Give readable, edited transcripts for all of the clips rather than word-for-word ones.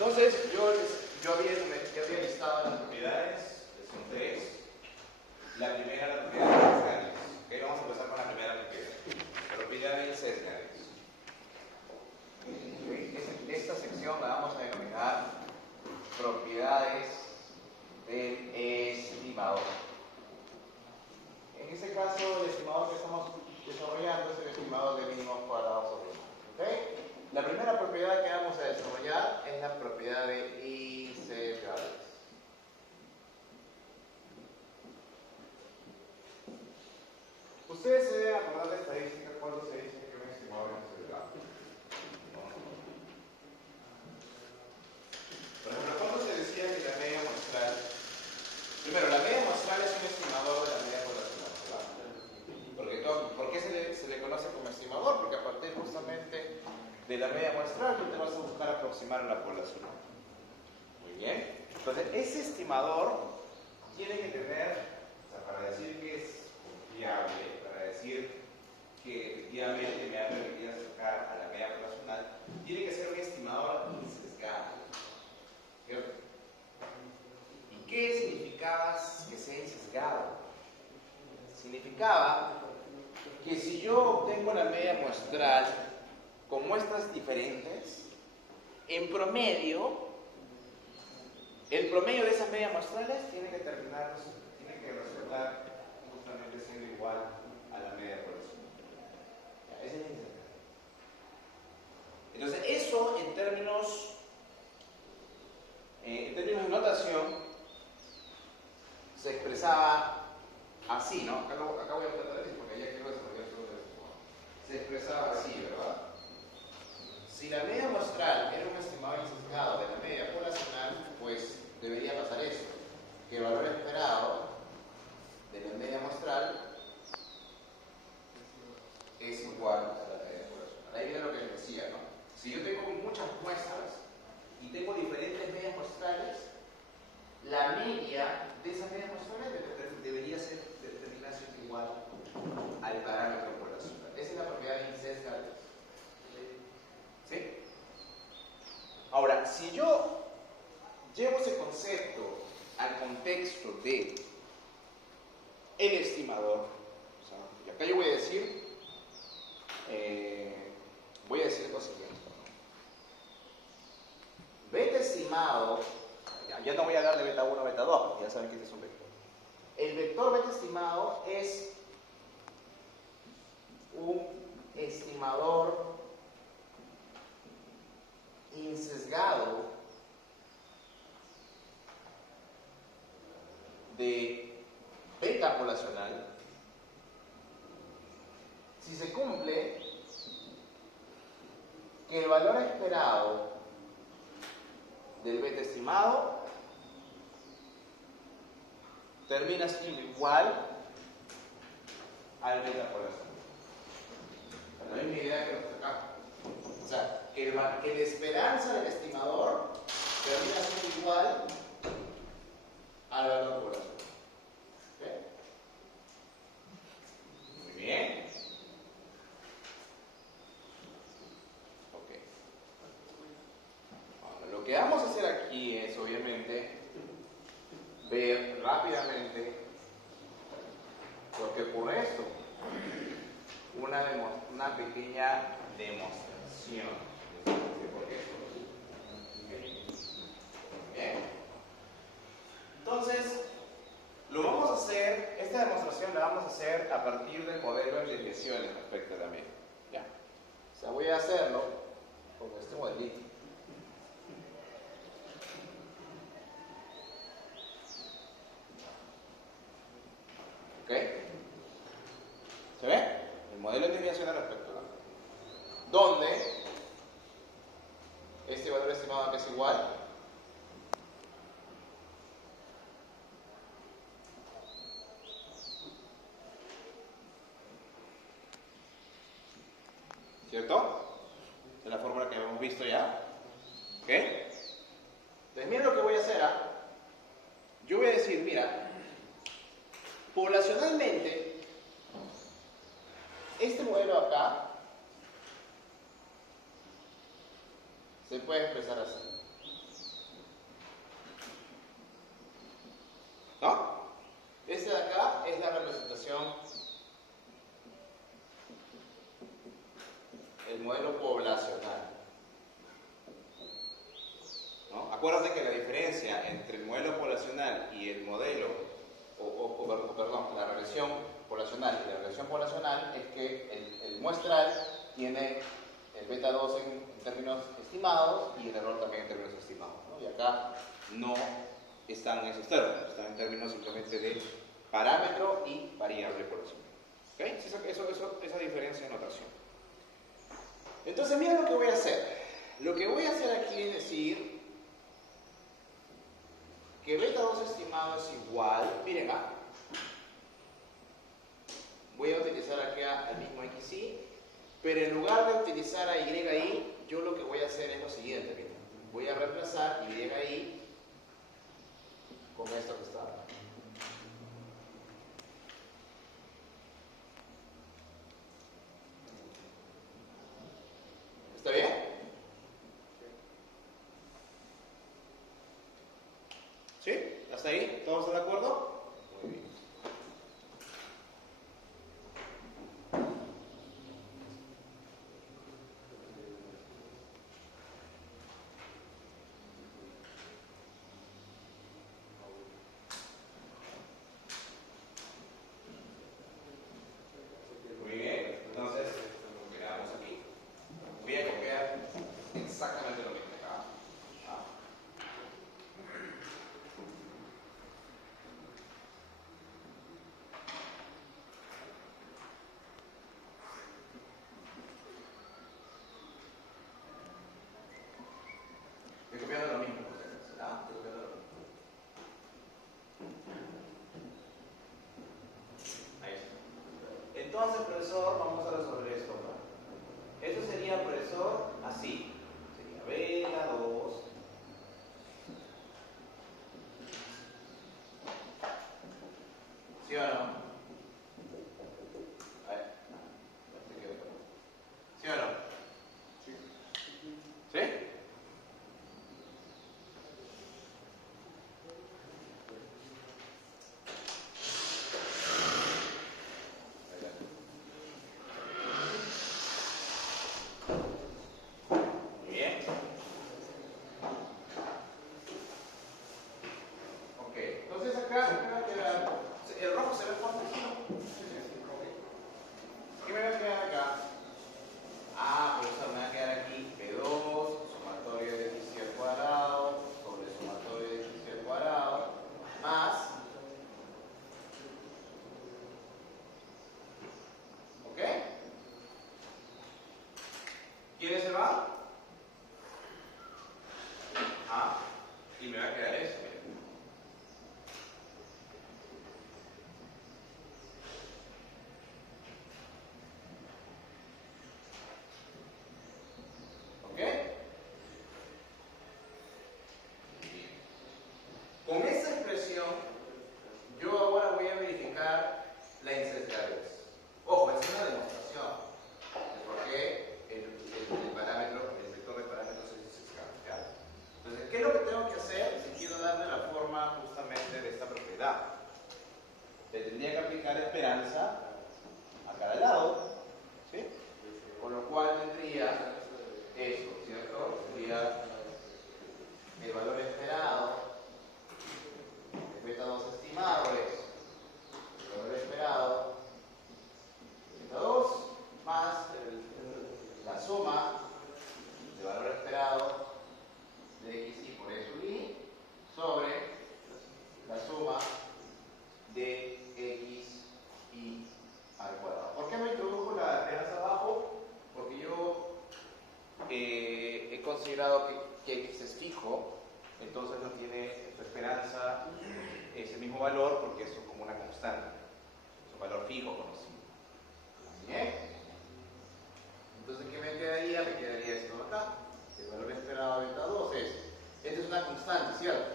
Entonces, yo había listado las propiedades, que son tres. La primera, la propiedad de sesgales. Okay, vamos a empezar con la primera propiedad. Propiedades sesgales. Esta sección la vamos a denominar propiedades del estimador. En este caso, el estimador que estamos desarrollando es el estimador de mínimos cuadrados sobre uno. ¿Okay? La primera propiedad que vamos a desarrollar es la propiedad de insesgales. Ustedes se deben acordar de estadística cuando se dice que un estimador es insesgado. Por ejemplo, cuando se decía que la media muestral, primero, la media muestral es un estimador de la media poblacional, ¿verdad? ¿Por qué se le conoce como estimador? Porque a partir justamente de la media muestral tú te vas a buscar aproximar a la población. Muy bien. Entonces, ese estimador tiene que tener, o sea, para decir que es confiable, para decir que efectivamente me ha permitido acercar a la media poblacional, tiene que ser un estimador insesgado. ¿Cierto? ¿Y qué significaba que sea insesgado? Significaba que si yo obtengo la media muestral con muestras diferentes, en promedio, el promedio de esas medias muestrales tiene que resultar justamente siendo igual a la media poblacional. Ese es el insesgado. Entonces, eso en términos de notación se expresaba así, ¿no? Acá voy a tratar de decir porque ya quiero desarrollar todo esto. Se expresaba así, ¿verdad? Si la media muestral era un estimado insesgado de la media poblacional, pues debería pasar eso, que el valor esperado de la media muestral es igual a la media poblacional. Ahí viene lo que les decía, ¿no? Si yo tengo muchas muestras y tengo diferentes medias muestrales, la media de esas medias muestrales debería terminar siendo igual al parámetro poblacional. Esa es la propiedad de insesgales. ¿Sí? Ahora, si yo llevo ese concepto al contexto de el estimador, o sea, y acá yo voy a decir lo siguiente. Beta estimado, ya no voy a hablar de beta 1 beta 2, porque ya saben que este es un vector. El vector beta estimado es un estimador insesgado de beta poblacional si se cumple que el valor esperado del beta estimado termina siendo igual al beta poblacional. La misma idea que nos acá. O sea, que la esperanza del estimador termina siendo igual al valor poblacional. ¿Okay? Muy bien. Ok. Ahora, lo que vamos a hacer aquí es, obviamente, ver rápidamente lo que ocurre esto. Una pequeña demostración. ¿Por qué? Bien. Entonces, lo vamos a hacer, esta demostración la vamos a hacer a partir del modelo de desviaciones respecto a la media. ¿Ya? O sea, voy a hacerlo con este modelito. ¿Ok? ¿Se ve? El modelo de desviaciones respecto a la media. Donde este valor estimado que es igual ¿cierto? Es la fórmula que hemos visto ya. ¿Ok? Entonces, miren lo que voy a hacer. Yo voy a decir, mira, poblacionalmente, este modelo acá se puede expresar así. ¿No? Este de acá es la representación, el modelo poblacional. ¿No? Acuérdate que la diferencia entre el modelo poblacional y el modelo, perdón, la regresión poblacional y la regresión poblacional es que el muestral tiene el beta 2 en términos estimados y el error también en términos estimados, ¿no? Y acá no están en esos términos, están en términos simplemente de parámetro y variable poblacional. ¿Okay? Esa diferencia de notación. Entonces, mira lo que voy a hacer. Lo que voy a hacer aquí es decir que beta 2 estimado es igual, miren, voy a utilizar acá el mismo XY, pero en lugar de utilizar a YI, yo lo que voy a hacer es lo siguiente, miren, voy a reemplazar YI con esto que está acá. ¿Está bien? ¿Sí? ¿Hasta ahí? ¿Todos están de acuerdo? Muy bien. Muy bien. Entonces, quedamos aquí. Voy a copiar exactamente lo mismo acá. Estoy copiando lo mismo, ¿verdad? Estoy copiando lo mismo. Ahí está. Entonces, profesor, vamos a resolver esto, ¿no? Esto sería, profesor, así. Sería beta 2. ¿Sí o no? A ver. ¿Sí o no? Sí. ¿Sí? Muy bien. Ok, entonces acá me va a quedar. El rojo se ve fuerte, ¿sí? ¿Qué me va a quedar acá? Profesor, me va a quedar aquí P2, sumatorio de x al cuadrado, sobre sumatorio de x al cuadrado, más. ¿Ok? ¿Quién se va? Y me va a quedar eso, miren. ¿Ok? Con esa expresión, yo ahora voy a verificar la insensatez. Ojo, es una demostración de por qué el parámetro, el vector de parámetros es insensible. Entonces, ¿qué es lo que tengo que hacer si quiero darle la forma justamente de esta propiedad? Le tendría que aplicar esperanza a cada lado, ¿sí? Con lo cual tendría esto, ¿cierto? Sería el valor esperado, el beta 2 estimado es el valor esperado, beta 2 más la suma del valor esperado de x y por eso y sobre la suma de x y al cuadrado. ¿Por qué me introdujo la esperanza abajo? Porque yo he considerado que x es fijo, entonces no tiene su esperanza ese mismo valor porque es como una constante, es un valor fijo conocido. ¿Bien? Entonces, ¿qué me quedaría? Me quedaría esto de acá. El valor esperado de beta 2 es, esta es una constante, ¿cierto?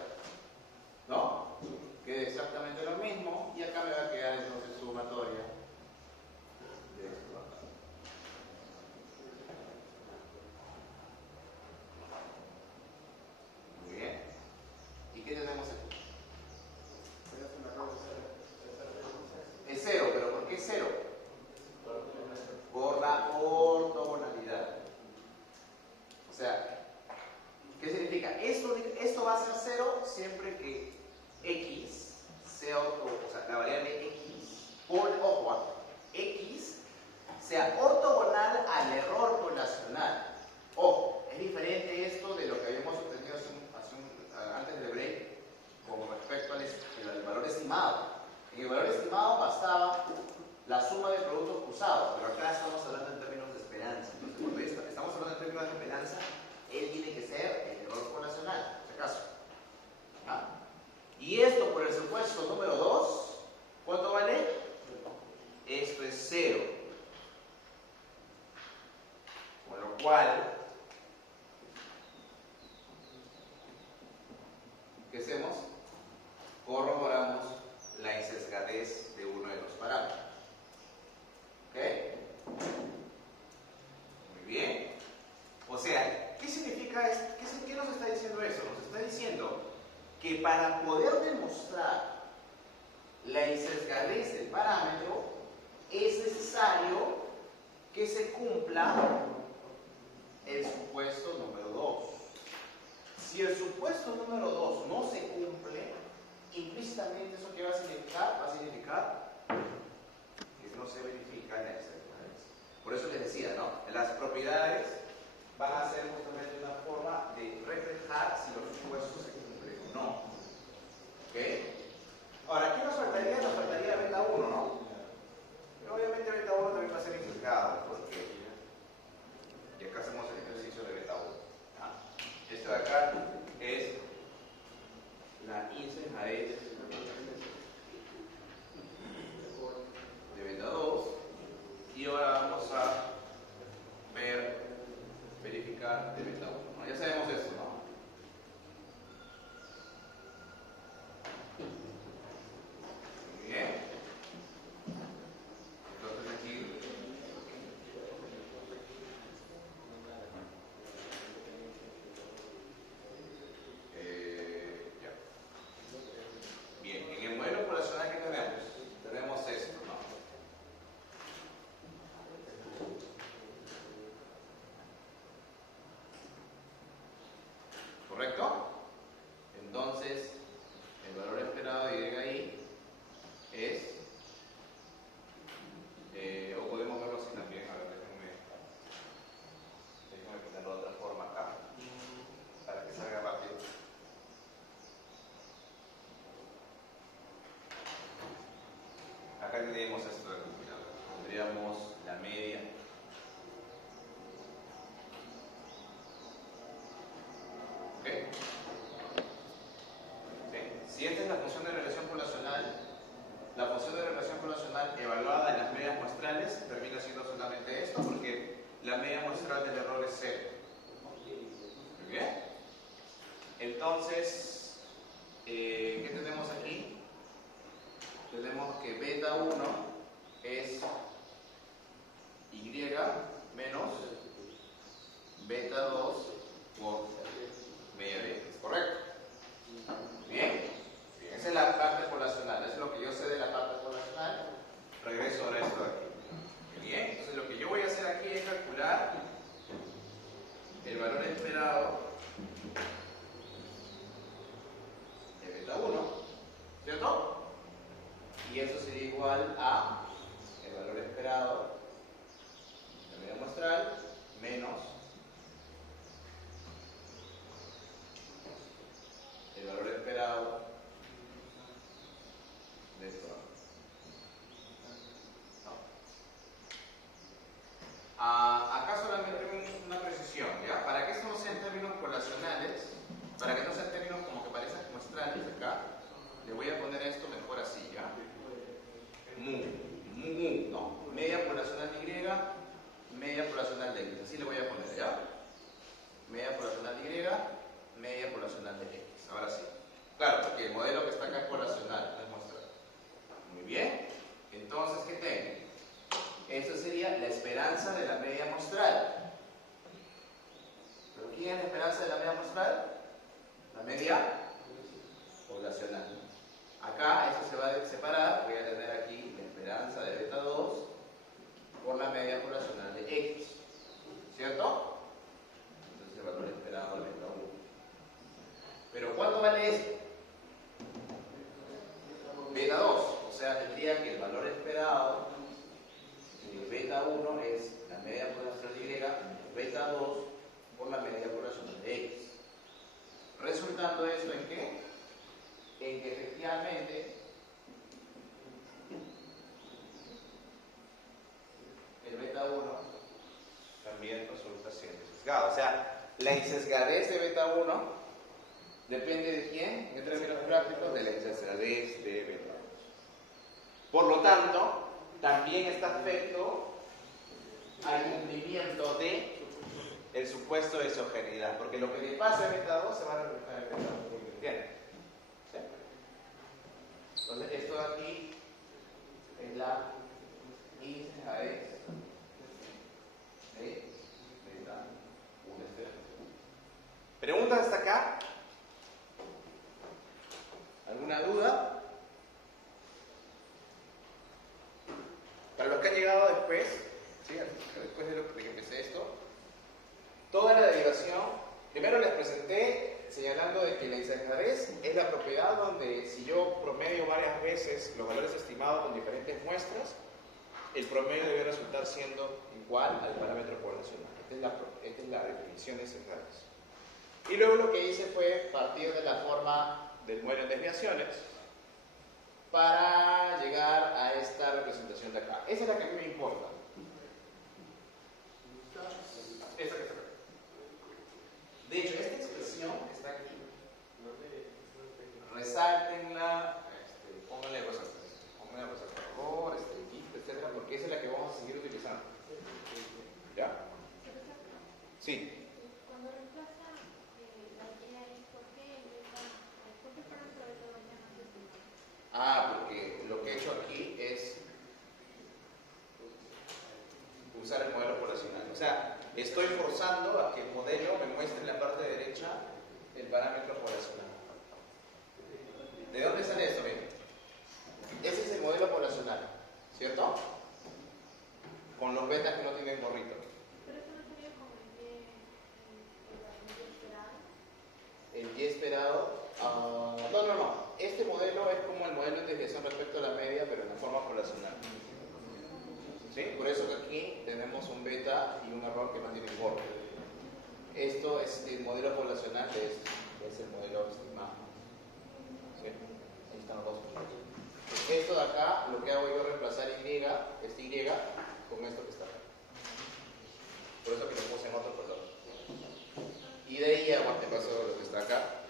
¿No? Que es exactamente lo mismo y acá me va a quedar entonces sumatoria de esto de acá. Muy bien. ¿Y qué tenemos aquí? significa? Esto va a ser 0 siempre que x sea, o sea, la variable x, x sea ortogonal al error poblacional. Ojo, es diferente esto de lo que habíamos obtenido antes del break con respecto al valor estimado. En el valor estimado bastaba la suma de productos cruzados, pero acá estamos hablando en términos de esperanza. Entonces, cuando estamos hablando en términos de esperanza, él tiene que ser el error poblacional, por si acaso. ¿Ah? Y esto por el supuesto número 2, ¿cuánto vale? Esto es 0. Con lo cual, ¿qué hacemos? Corroboramos la insesgadez de uno de los parámetros. ¿Ok? Muy bien. O sea, ¿qué significa esto? ¿Qué nos está diciendo eso? Nos está diciendo que para poder demostrar la insesgadez del parámetro es necesario que se cumpla el supuesto número 2. Si el supuesto número 2 no se cumple, implícitamente ¿eso qué va a significar? Va a significar que no se verifica la insesgadez. Por eso les decía, ¿no? Las propiedades van a ser justamente una forma de reflejar si los supuestos se cumplen o no. ¿Ok? Ahora, aquí nos faltaría beta 1, ¿no? Pero obviamente beta 1 también va a ser insesgado, porque y acá hacemos el ejercicio de beta 1. ¿Ah? Esto de acá es la insesgadez de beta 2 y ahora vamos a verificar de beta 1. ¿No? Ya sabemos esto, ¿no? Muy bien. Entonces aquí ya. Bien, en el modelo poblacional que tenemos esto, ¿no? ¿Correcto? Entonces, el valor esperado de y es, o podemos verlo así también, a ver, déjenme ponerlo de otra forma acá, para que salga rápido. Acá tendríamos esto de combinado, tendríamos la media. ¿Ok? ¿Sí? Si esta es la función de regresión poblacional, la función de regresión poblacional evaluada en las medias muestrales termina siendo solamente esto, porque la media muestral del error es 0. ¿Muy bien? Entonces, ¿qué tenemos aquí? Tenemos que beta 1 es y menos beta 2 por media beta. ¿Es correcto? Bien. Bien. Esa es la parte poblacional. Eso es lo que yo sé de la parte poblacional. Regreso ahora a esto de aquí. Bien. Entonces lo que yo voy a hacer aquí es calcular el valor esperado de beta 1. ¿Cierto? Y eso sería igual a el valor esperado de la media muestral menos el valor esperado de esto. ¿No? Acá solamente una precisión, ¿ya? Para que esto no sea en términos poblacionales, para que no sea en términos como que parezcan muestrales acá, le voy a poner esto mejor así, ¿ya? Mu, ¿no? Media poblacional de Y, media poblacional de X. Así le voy a poner, ¿ya? Media poblacional de Y, media poblacional de X. Ahora sí. Claro, porque el modelo que está acá es poblacional, no es muestral. Muy bien. Entonces, ¿qué tengo? Eso sería la esperanza de la media muestral. ¿Pero quién es la esperanza de la media muestral? La media poblacional. Acá eso se va a separar, voy a tener aquí la esperanza de beta 2 por la media poblacional de X. ¿Cierto? Entonces el valor esperado de beta 1 resultando eso en qué? En que efectivamente el beta 1 también resulta siendo sesgado. O sea, la insesgadez de beta 1 depende de quién, en términos prácticos, de la insesgadez de beta 2. Por lo tanto, también está afecto al cumplimiento de el supuesto de isogeneidad, porque lo que le pasa a beta 2 se va a reflejar en beta 1. ¿Entienden? ¿Sí? Entonces, esto de aquí es la insesgadez de beta 1. ¿Preguntas hasta acá? ¿Alguna duda? Para los que han llegado después, ¿sí? Después de que empecé esto, toda la derivación, primero les presenté señalando de que la insesgadez es la propiedad donde si yo promedio varias veces los valores estimados con diferentes muestras, el promedio debe resultar siendo igual al parámetro poblacional. Esta es la definición de insesgadez. Y luego lo que hice fue partir de la forma del modelo en desviaciones para llegar a esta representación de acá. Esa es la que a mí me importa. Esta que está acá. De hecho, esta expresión que está aquí, resáltenla, pónganle resaltador, GIF, etcétera, porque esa es la que vamos a seguir utilizando. ¿Ya? Sí. Cuando reemplaza la Y, ¿por qué parámetro de todo ya no se estima? Porque lo que he hecho aquí es usar el modelo poblacional. O sea, estoy forzando a que el modelo me muestre en la parte derecha el parámetro poblacional. ¿De dónde sale esto? Miren. Ese es el modelo poblacional, ¿cierto? Con los betas que no tienen gorrito. Pero eso no sería como el El Y esperado. No. Este modelo es como el modelo en desviación respecto a la media, pero en la forma poblacional. ¿Sí? Por eso que aquí tenemos un beta y un error que no tienen gorro. Esto es el modelo poblacional de esto, que es el modelo estimado. ¿Sí? Ahí están los dos. Esto de acá, lo que hago yo es reemplazar Y, este Y, con esto que está acá. Por eso que lo puse en otro color. Y de ahí hago antepaso de lo que está acá.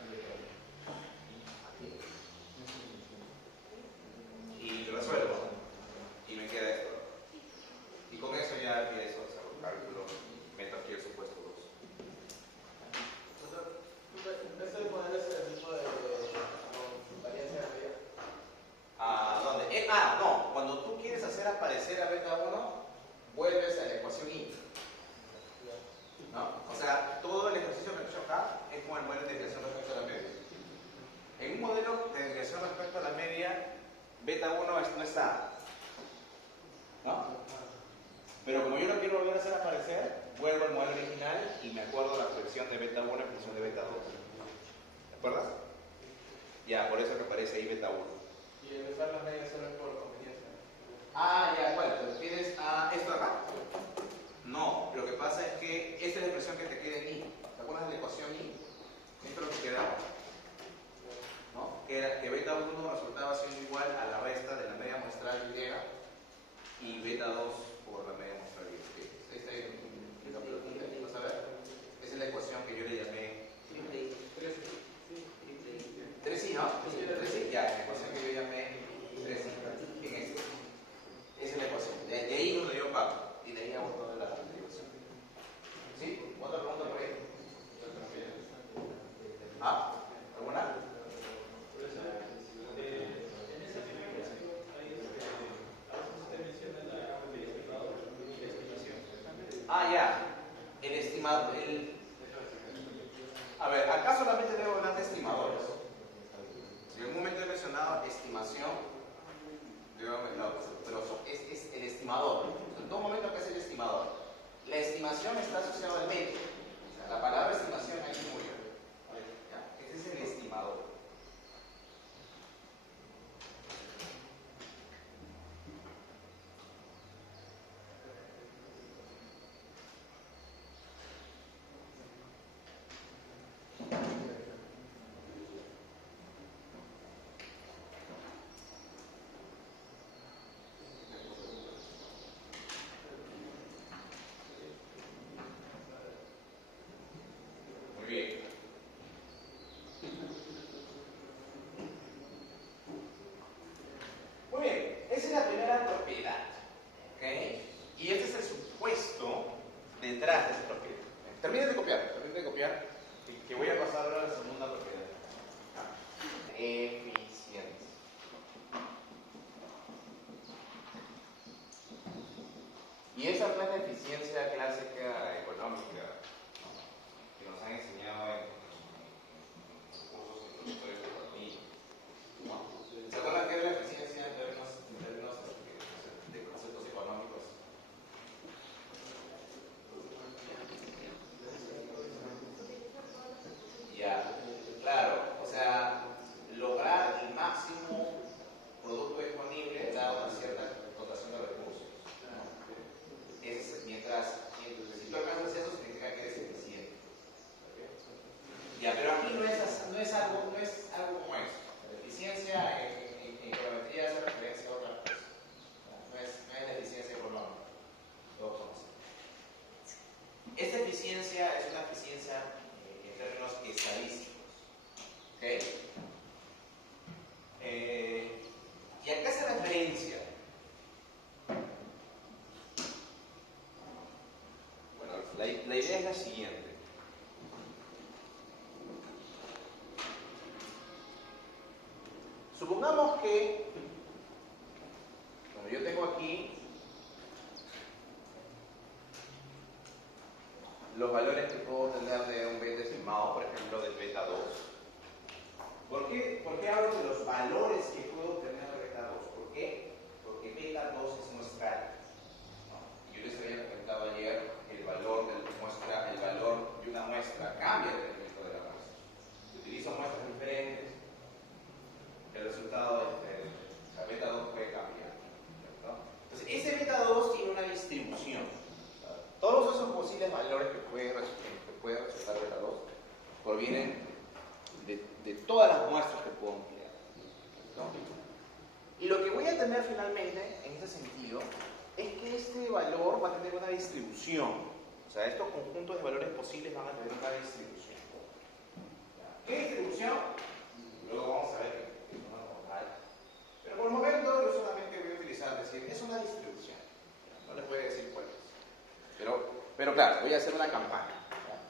Y resuelvo. Y me queda esto. Y con eso ya empiezo a hacer los cálculos. Meto aquí el supuesto 2. ¿Este modelo es el mismo de variancia de media? ¿Dónde? No. Cuando tú quieres hacer aparecer a beta 1, vuelves a la ecuación Y. ¿No? O sea, todo el ejercicio que he hecho acá es como el modelo de desviación respecto a la media. En un modelo de desviación respecto a la media, beta 1 no está. ¿No? Pero como yo lo quiero volver a hacer aparecer, vuelvo al modelo original y me acuerdo la proyección de beta 1 en función de beta 2. ¿Te acuerdas? Ya, por eso que aparece ahí beta 1. Y el usar la media solo es por conveniencia. Ya, ¿cuál? ¿Te refieres a esto de acá? No, lo que pasa es que esta es la expresión que te queda en Y. ¿Te acuerdas de la ecuación Y? Esto es lo que queda. ¿No? Que beta 1 resultaba siendo igual a la resta de la media muestral Y beta 2 por la media muestral Y. Esta es la pregunta que vas a ver. Esa es la ecuación que yo le llamé 3i, ¿no? 3i, ya, la ecuación que yo llamé 3i. En esto. Esa es la ecuación. De ahí donde yo pago. Y de ahí hago toda la derivación. ¿Sí? ¿Otra pregunta por ahí? ¿Alguna? Ya. El estimador. A ver, acá solamente debo hablar de estimadores. Si en algún momento he mencionado estimación, pero es el estimador. En todo momento acá es el estimador. La estimación está asociada al medio. O sea, la palabra estimación ahí murió. ¿Ya? Ese es el estimador. el siguiente. Supongamos que, bueno, yo tengo aquí los valores que puedo tener de un beta estimado, por ejemplo, del beta 2. ¿Por qué hablo de los valores que puedo tener de beta 2? ¿Por qué? Porque beta 2 es muestral. ¿No? Yo les había comentado ayer que el valor de una muestra cambia dependiendo de la muestra. Si utilizo muestras diferentes, el resultado es diferente. La beta 2 puede cambiar. ¿No? Entonces, ese beta 2 tiene una distribución. Todos esos posibles valores que puede resultar beta 2 provienen de todas las muestras que puedo emplear, ¿no? Y lo que voy a tener finalmente, en ese sentido, es que este valor va a tener una distribución. O sea, estos conjuntos de valores posibles van a tener una distribución. ¿Qué distribución? Luego vamos a ver que es una normal. Pero por el momento yo solamente voy a utilizar, decir, es una distribución. No les voy a decir cuál es. Pero claro, voy a hacer una campana.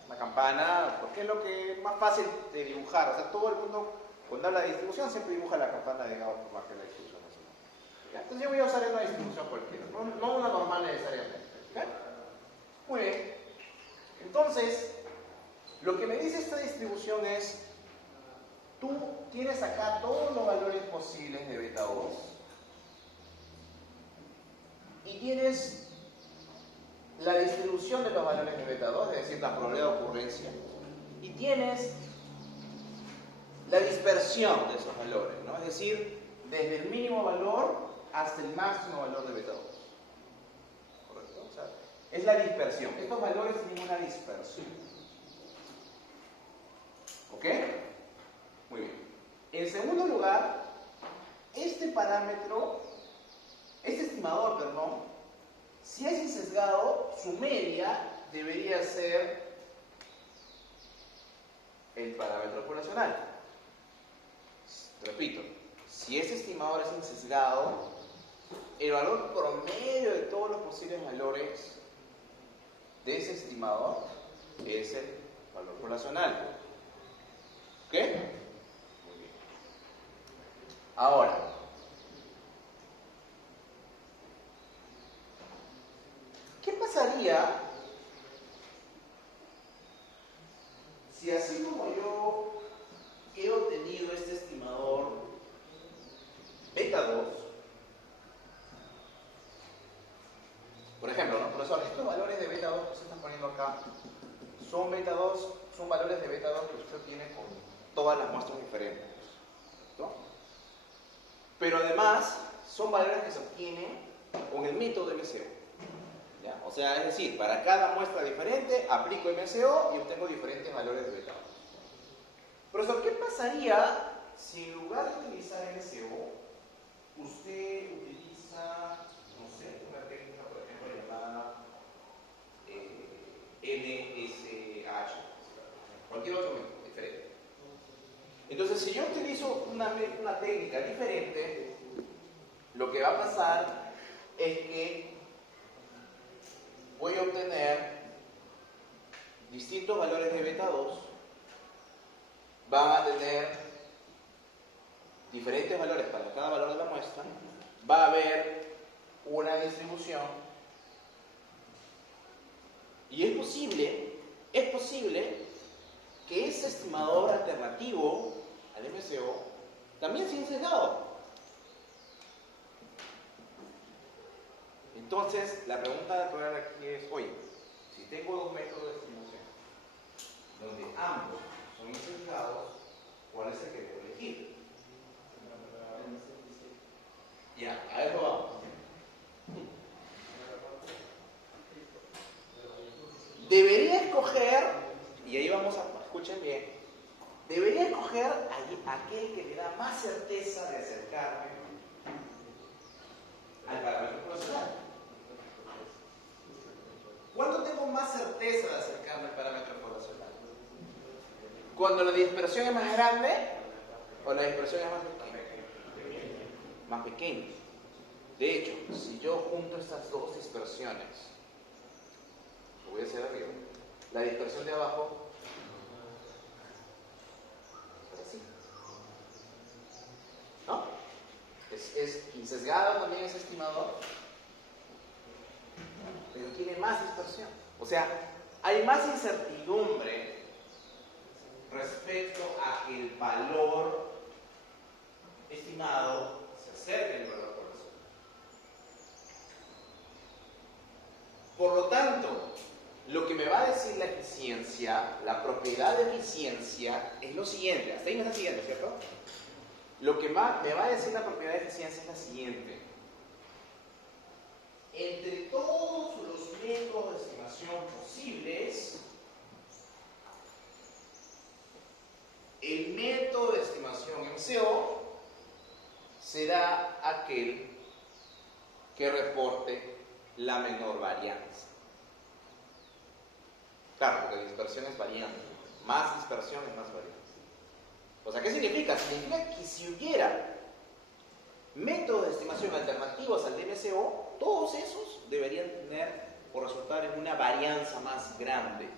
Una campana, porque es lo que es más fácil de dibujar. O sea, todo el mundo, cuando habla de distribución, siempre dibuja la campana de Gauss por más que la distribución es una. Entonces yo voy a usar una distribución cualquiera, no una normal necesariamente. ¿Okay? Muy bien. Entonces, lo que me dice esta distribución es, tú tienes acá todos los valores posibles de beta 2 y tienes la distribución de los valores de beta 2, es decir, la probabilidad de ocurrencia, y tienes la dispersión de esos valores, ¿no? Es decir, desde el mínimo valor hasta el máximo valor de beta 2. ¿Correcto? O sea, es la dispersión. Estos valores tienen una dispersión. ¿Ok? Muy bien. En segundo lugar, este estimador, perdón, si es insesgado, su media debería ser el parámetro poblacional. Repito, si ese estimador es insesgado, el valor promedio de todos los posibles valores de ese estimador es el valor poblacional. ¿Ok? Muy bien. Ahora, ¿qué pasaría si así como yo he obtenido este estimador beta 2, por ejemplo, ¿no, profesor? Estos valores de beta 2 que se están poniendo acá son valores de beta 2 que usted tiene con todas las muestras diferentes, ¿no? Pero además son valores que se obtienen con el método de MCO. ¿Ya? O sea, es decir, para cada muestra diferente aplico MCO y obtengo diferentes valores de beta 2. Profesor, ¿qué pasaría si en lugar de utilizar MCO, usted utiliza, no sé, una técnica, por ejemplo, llamada NSH? Cualquier otro método diferente. Entonces, si yo utilizo una técnica diferente, lo que va a pasar es que voy a obtener distintos valores de beta 2, van a tener diferentes valores para cada valor de la muestra, va a haber una distribución y es posible que ese estimador alternativo al MCO también sea insesgado. Entonces, la pregunta que voy a dar aquí es, oye, si tengo dos métodos de estimación, donde ambos son insesgados, ¿cuál es el que debo elegir? Ya, a eso vamos. Debería escoger, y ahí vamos a, escuchen bien, debería escoger aquel que me da más certeza de acercarme al parámetro poblacional. ¿Cuándo tengo más certeza de acercarme al parámetro poblacional? ¿Cuando la dispersión es más grande o la dispersión es más pequeña? Más pequeña. De hecho, si yo junto estas dos dispersiones, lo voy a hacer arriba, La dispersión de abajo es así, ¿no? Es insesgado también ese estimador, pero tiene más dispersión. O sea, hay más incertidumbre respecto a que el valor estimado se acerque al valor poblacional. Por lo tanto, lo que me va a decir la eficiencia, la propiedad de eficiencia, es lo siguiente. Hasta ahí me está siguiendo, ¿cierto? Lo que me va a decir la propiedad de eficiencia es la siguiente. Entre todos los métodos de estimación posibles, el método de estimación MCO será aquel que reporte la menor varianza. Claro, porque dispersión es variante. Más dispersión es más varianza. O sea, ¿qué significa? Significa que si hubiera métodos de estimación alternativos al DMCO, todos esos deberían tener o resultar en una varianza más grande.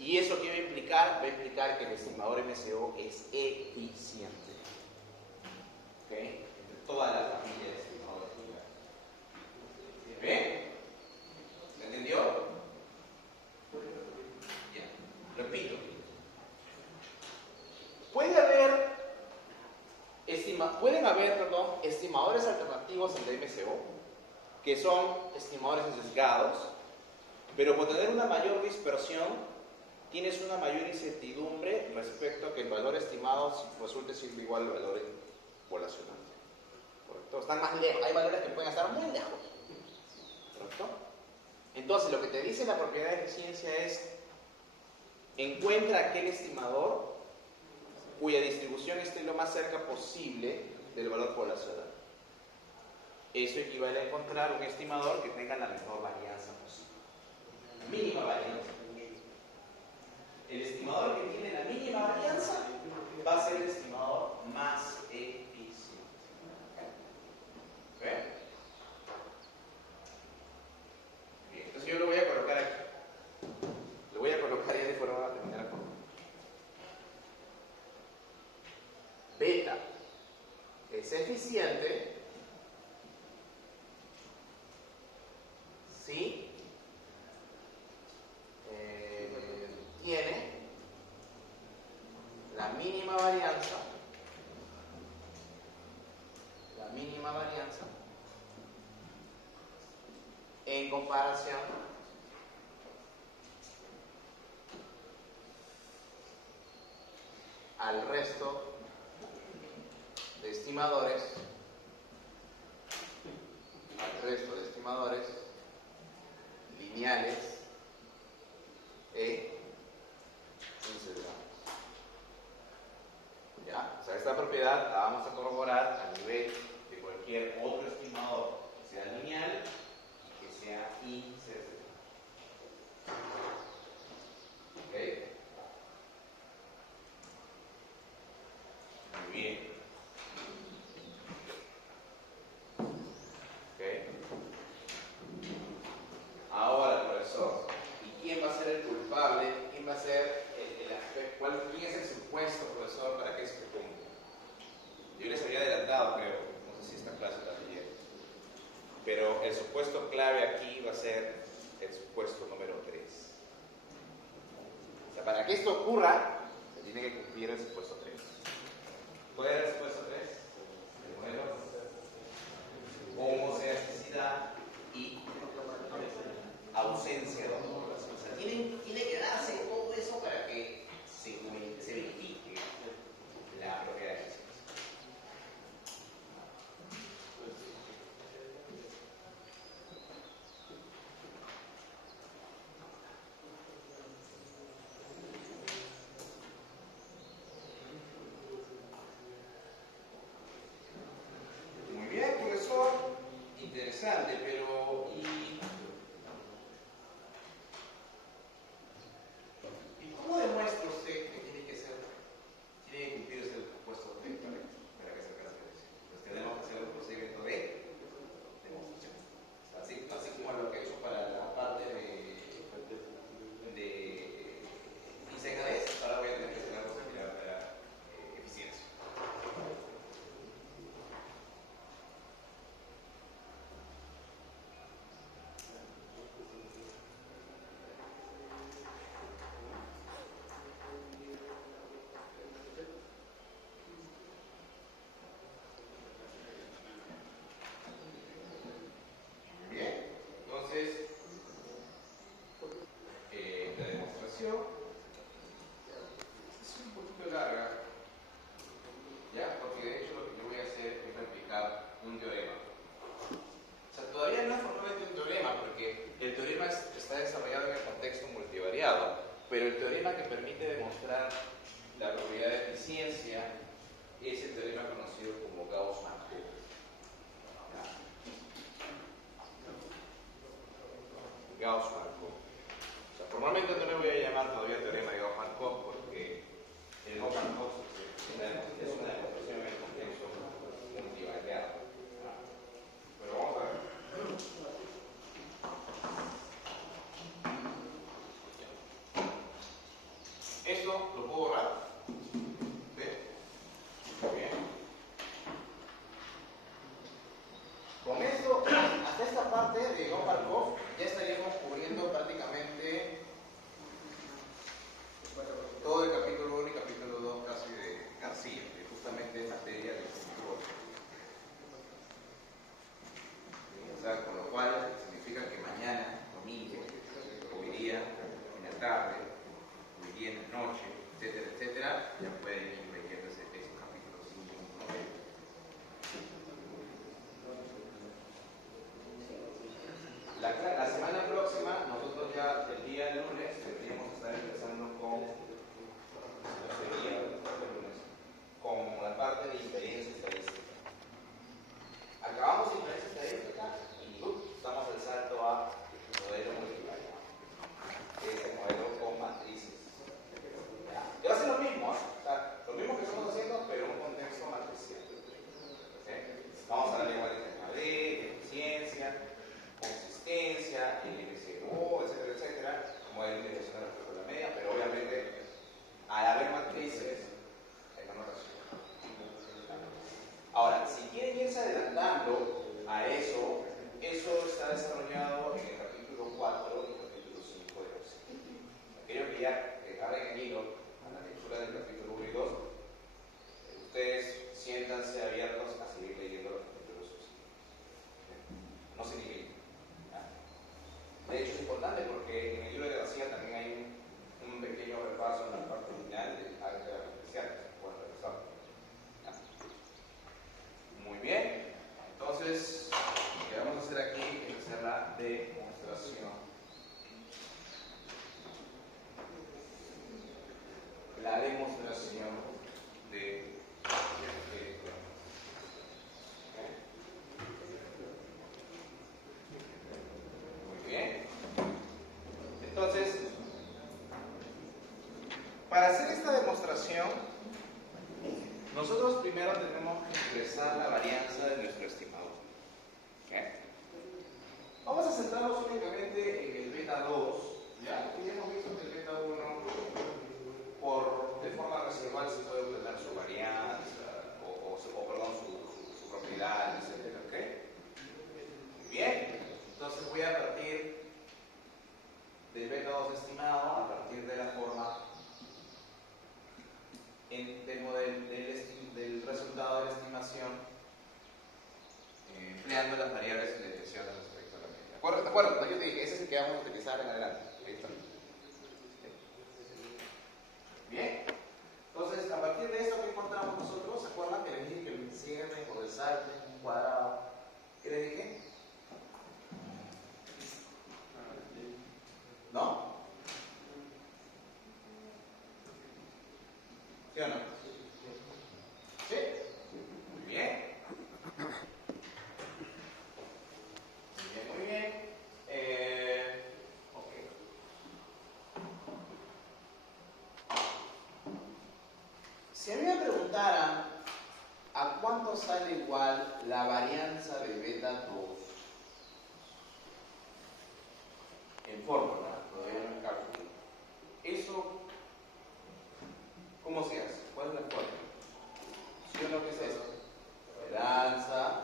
¿Y eso qué va a implicar? Va a implicar que el estimador MCO es eficiente. ¿Ok? Entre toda la familia de estimadores. ¿Bien? ¿Se entendió? Bien. Repito. Pueden haber estimadores alternativos al DMCO, que son estimadores sesgados, pero por tener una mayor dispersión, tienes una mayor incertidumbre respecto a que el valor estimado resulte siendo igual al valor poblacional. ¿Correcto? Están más lejos, hay valores que pueden estar muy lejos. ¿Correcto? Entonces, lo que te dice la propiedad de eficiencia es: encuentra aquel estimador cuya distribución esté lo más cerca posible del valor poblacional. Eso equivale a encontrar un estimador que tenga la menor varianza posible. La mínima varianza. El estimador que tiene la mínima varianza va a ser el estimador más eficiente. ¿Ok? Bien, entonces yo lo voy a colocar aquí. Lo voy a colocar ya de forma terminal. Beta es eficiente si tiene la mínima varianza en comparación al resto de estimadores, lineales e insesgados. ¿Ya? O sea, esta propiedad la vamos a corroborar a nivel de cualquier otro estimador, que sea lineal y que sea insesgado. ¿Ok? Muy bien. Ahora, profesor, ¿y quién va a ser el culpable? ¿Quién va a ser el aspecto? ¿Quién es el supuesto, profesor, para que esto se cumpla? Yo les había adelantado, creo, no sé si esta clase también, pero el supuesto clave aquí va a ser el supuesto número 3. O sea, para que esto ocurra, se tiene que cumplir el supuesto 3. ¿Cuál era el supuesto 3? Homocedasticidad y ausencia de homologación. O sea, tiene que darse todo eso para que se verifique la propiedad de eficiencia. Muy bien, profesor. Interesante, pero teorema que permite demostrar la propiedad de eficiencia es el teorema conocido como Gauss-Markov. Gauss-Markov. O sea, formalmente no le voy a llamar todavía teorema de Gauss-Markov porque el Gauss-Markov es una demostración en el contexto multivariado. Pero vamos a ver. Esto lo puedo borrar. ¿Ves? Muy bien. Con esto, hasta esta parte de Gauss-Markov, ya estaríamos cubriendo prácticamente todo el capítulo 1 y capítulo 2 casi de García, que justamente es materia del control. O sea, con lo cual significa que mañana, domingo, hoy día, en la tarde, hoy día en la noche, etcétera, etcétera, ya pueden ir leyendo esos capítulos sin ningún problema. La semana próxima, nosotros ya el día lunes deberíamos estar empezando con la parte de inferencia estadística. Acabamos inferencia estadística y damos el salto a modelo multivariado, que es el modelo con matrices. Y va a ser lo mismo, ¿eh? O sea, lo mismo que estamos haciendo, pero en un contexto matricial. Vamos a hablar igual de TKB, de eficiencia, consistencia, el MCO, etcétera, etcétera, como de integración respecto a la media, pero obviamente al haber matrices hay una notación. Ahora, si quieren irse adelantando a eso está desarrollado en el capítulo 4 y el capítulo 5 de los aquello que ya agarren el hilo a la lectura del capítulo 1 y 2, ustedes siéntanse abiertos a seguir leyendo los capítulos subsiguientes. No se limiten. De hecho, es importante porque en el libro de García también hay un pequeño repaso en la parte final del álgebra diferencial, que se puede revisar. Muy bien, entonces lo que vamos a hacer aquí es hacer la demostración. La demostración de muy bien. Entonces, para hacer esta demostración, nosotros primero tenemos que expresar la varianza de nuestro estimador. Vamos a centrarnos únicamente en el beta 2, ¿ya? Y hemos visto que el beta 1, de forma residual, se puede obtener su varianza, perdón, su propiedad, etc. ¿Ok? Muy bien. Entonces voy a partir del beta 2 estimado a partir de la forma del resultado de la estimación empleando las variables de detección respecto a la media. ¿De acuerdo? Yo te dije, ese es el que vamos a utilizar en adelante. Ahí está. Bien. Entonces, a partir de esto que encontramos nosotros, ¿se acuerdan que les dije que el cierre o el salte es un cuadrado? ¿Qué les dije? ¿No? ¿Sí o no? ¿Sí? Muy bien. Muy bien. Ok. Si a mí me preguntaran a cuánto sale igual la varianza de beta 2 en fórmula, todavía no en cálculo, eso, ¿cómo se hace? ¿Cuál es la fórmula? ¿Sí o no? ¿Qué es eso? Esperanza.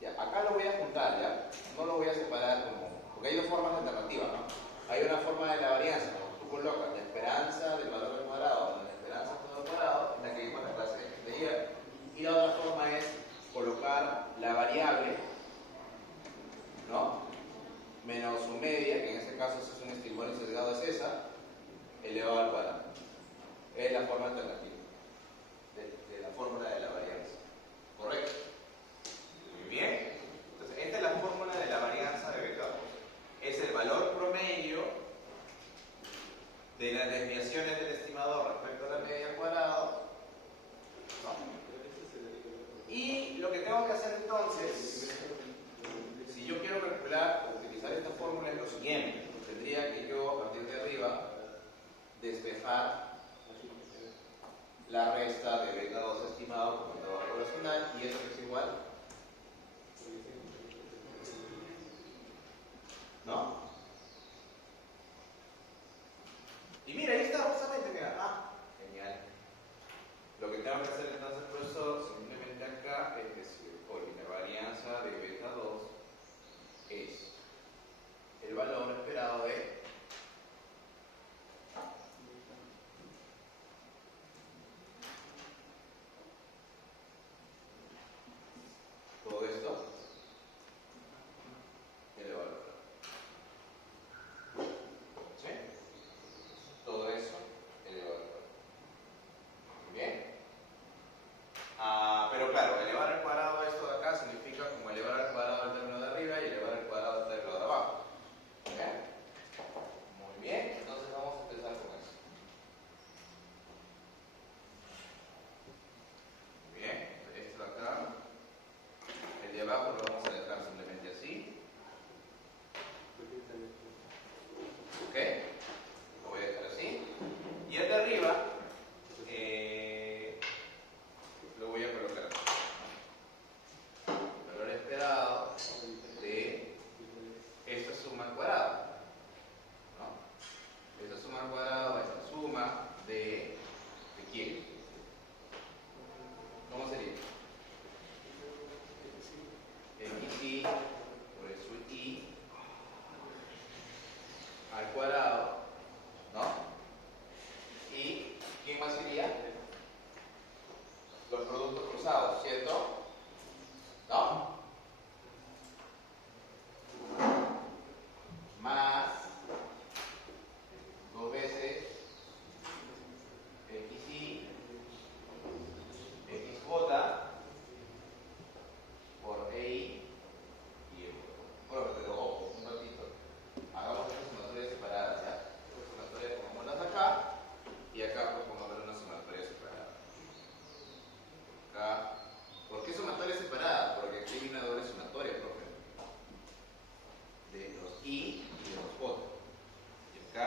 Ya, acá lo voy a juntar, ¿ya? No lo voy a separar porque hay dos formas alternativas, ¿no? Hay una forma de la varianza, ¿no? Tú colocas la esperanza del valor al cuadrado, la esperanza al cuadrado, la que vimos en la clase de ayer. Y la otra forma es colocar la variable, ¿no? Menos su media, que en este caso es un estimulio sesgado de César, elevado al cuadrado. Es la forma alternativa de la fórmula de la varianza. ¿Correcto? Muy bien. Entonces, esta es la fórmula de la varianza de beta 2. Es el valor promedio de las desviaciones del estimador respecto a la media al cuadrado, ¿no? Y lo que tengo que hacer entonces, si yo quiero calcular o utilizar esta fórmula, es lo siguiente. Tendría que yo, a partir de arriba, despejar la resta de beta 2 estimado como intervalo poblacional, y eso es igual, ¿no? Y mira, ahí está justamente, mira, genial. Lo que tengo que hacer entonces, profesor, simplemente acá es decir, la varianza de beta 2 es el valor esperado de todo esto elevado al cuadrado. ¿Sí? Todo eso elevado al cuadrado. Muy bien. Pero claro, elevar al cuadrado esto de acá significa como elevar al cuadrado el término de arriba y elevar al cuadrado el término de abajo. ¿Okay? Muy bien, entonces vamos a empezar con eso. Muy bien, esto de acá, el de abajo lo vamos a dejar simplemente así. ¿Ok? Lo voy a dejar así. Y el de arriba, lo voy a colocar aquí. El valor esperado de esta suma al cuadrado, ¿no? Esta suma al cuadrado es la suma ¿de quién? ¿Cómo sería? XY por eso Y al cuadrado, ¿no? ¿Y quién más sería? Los productos cruzados, ¿cierto? ¿No? Más 2 veces XY, XJ por EI y E. Bueno, pero ojo, un ratito. Hagamos estas sumatorias separadas, ¿ya? Esta sumatoria pongámoslas acá y acá pues pongámosle una sumatoria separada. Acá. ¿Por qué sumatoria separada? Porque aquí hay una doble sumatoria, profe. De los I y de los J. Y acá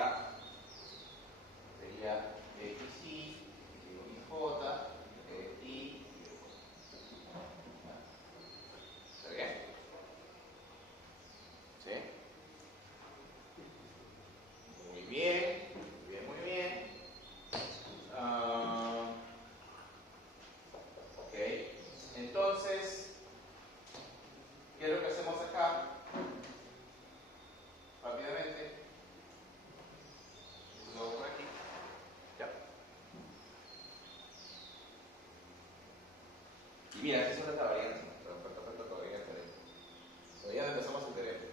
sería XY, IJ, I y J. ¿Está bien? ¿Sí? Muy bien, muy bien, muy bien. Ok. Entonces, ¿qué es lo que hacemos acá? Rápidamente. Lo hago por aquí. Ya. Y mira, aquí son las variantes. Falta todavía el teorema. Todavía no empezamos el teorema.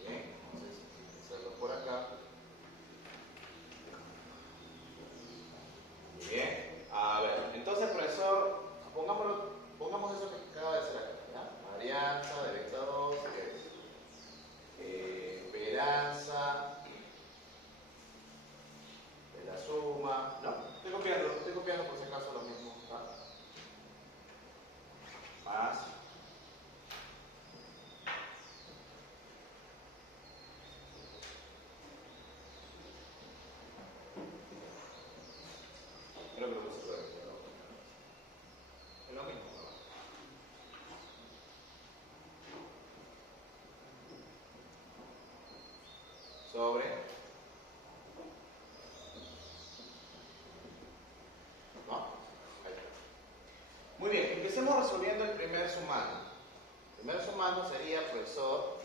Bien, entonces hacerlo por acá. Muy bien. A ver, entonces, profesor, pongamos eso que acaba de hacer acá, ¿ya? Varianza de beta 2 es esperanza de la suma. No, estoy copiando por si acaso lo mismo, ¿va? Más creo que lo puse por aquí, ¿no? Es lo mismo, ¿no? Sobre ¿no? Ahí está. Muy bien, empecemos resolviendo el primer sumando. El primer sumando sería, profesor,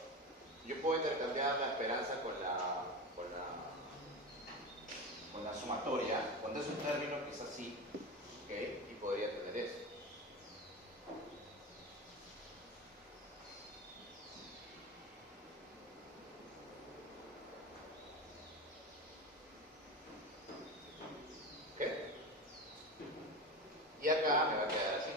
yo puedo intercambiar la esperanza con la sumatoria, cuando es un término que es así, ¿ok? Y podría tener eso. ¿Ok? Y acá me va a quedar así.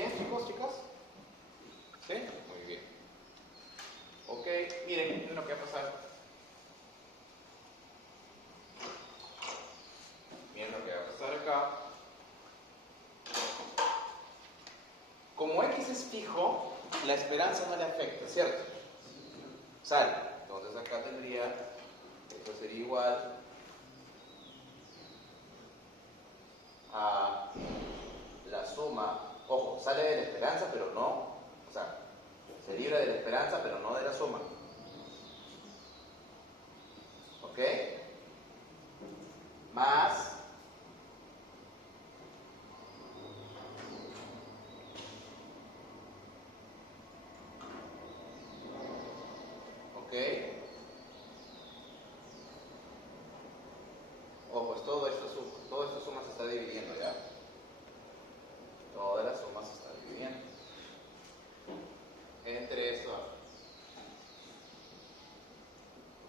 bien, chicos, chicas? ¿Sí? Muy bien. Ok, miren lo que va a pasar. Miren lo que va a pasar acá. Como X es fijo, la esperanza no le afecta, ¿cierto? Sale. Entonces acá tendría, esto sería igual a la suma, ojo, sale de la esperanza, pero no, o sea, se libra de la esperanza, pero no de la suma. ¿Ok? Más ¿ok? Ojo, pues todo esto suma se está dividiendo, ¿ya? Toda la suma se está dividiendo. Entre esto.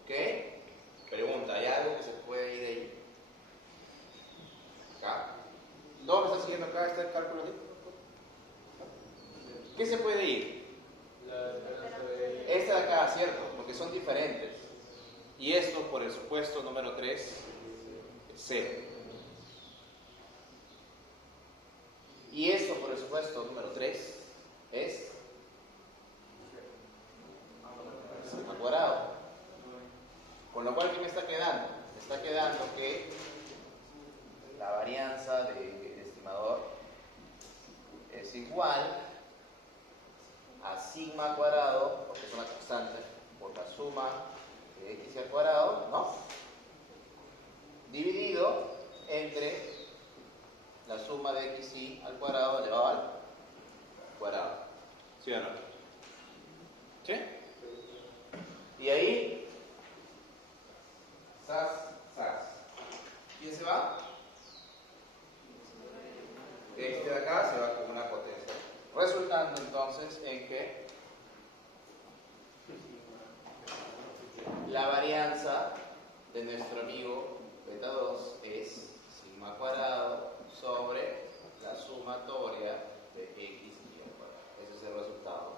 ¿Ok? Pregunta, ¿hay algo que se puede ir ahí? Acá. ¿Todo me está siguiendo acá? ¿Está el cálculo aquí? ¿Qué se puede ir? Esta de acá, ¿cierto? Porque son diferentes. Y esto, por el supuesto número 3, es 0. Y esto, por el supuesto número 3, es sigma cuadrado. Con lo cual, ¿qué me está quedando? Me está quedando que la varianza del estimador es igual a sigma cuadrado, porque es una constante, por la suma de x al cuadrado, ¿no? Dividido entre la suma de xy al cuadrado elevado al cuadrado. ¿Sí o no? ¿Sí? Y ahí, sas. ¿Quién se va? Este de acá se va con una potencia. Resultando entonces en que la varianza de nuestro amigo beta 2 es sigma cuadrado sobre la sumatoria de x y al cuadrado. Ese es el resultado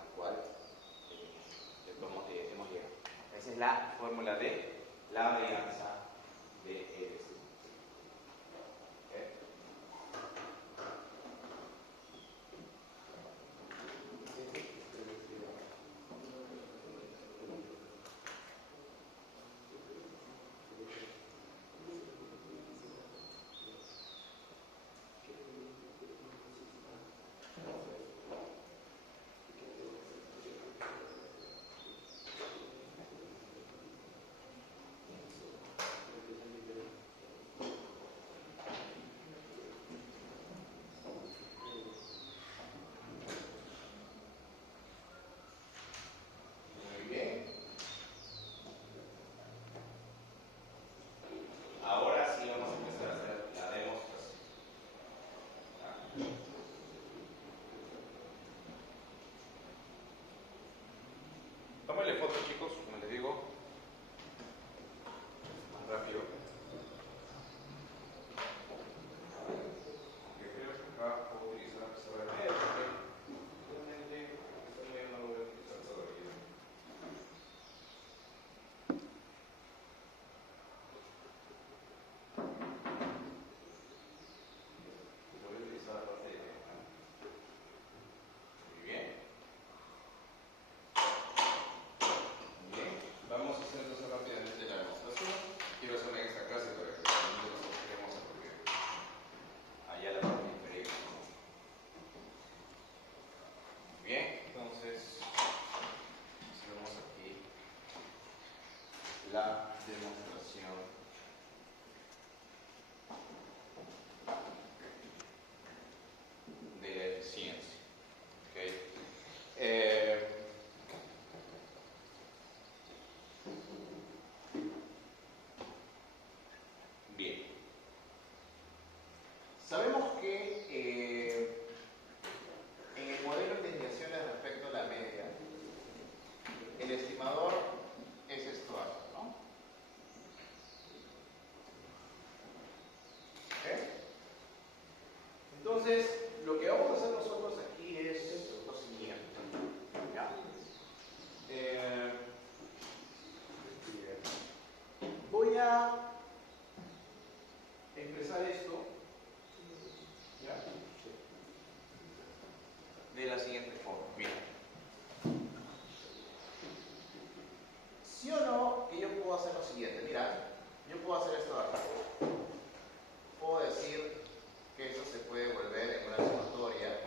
al cual hemos llegado. Esa es la fórmula de la varianza de EBC. ¿Okay? Muy bien. Ahora sí vamos a empezar a hacer la demostración. Tómenle foto, chicos, como les digo, más rápido. Aunque creo que acá puedo utilizar la pizarra de medio, porque realmente esta medio no lo voy a utilizar todavía. Lo voy a utilizar la parte de acá. Muy bien. Muy bien. Vamos a hacer entonces rápidamente la demostración. Quiero hacerla en esta clase para que también lo mostremos porque allá la parte inferior. Muy bien. Entonces, hacemos aquí la demostración de la eficiencia. ¿Okay? Bien. Sabemos que en el modelo de desviaciones respecto a la media, el estimador es esto algo, ¿no? ¿Ok? Entonces, lo que vamos a hacer la siguiente forma. Mira. ¿Sí o no que yo puedo hacer lo siguiente? Mira, yo puedo hacer esto de acá. Puedo decir que eso se puede volver en una sumatoria.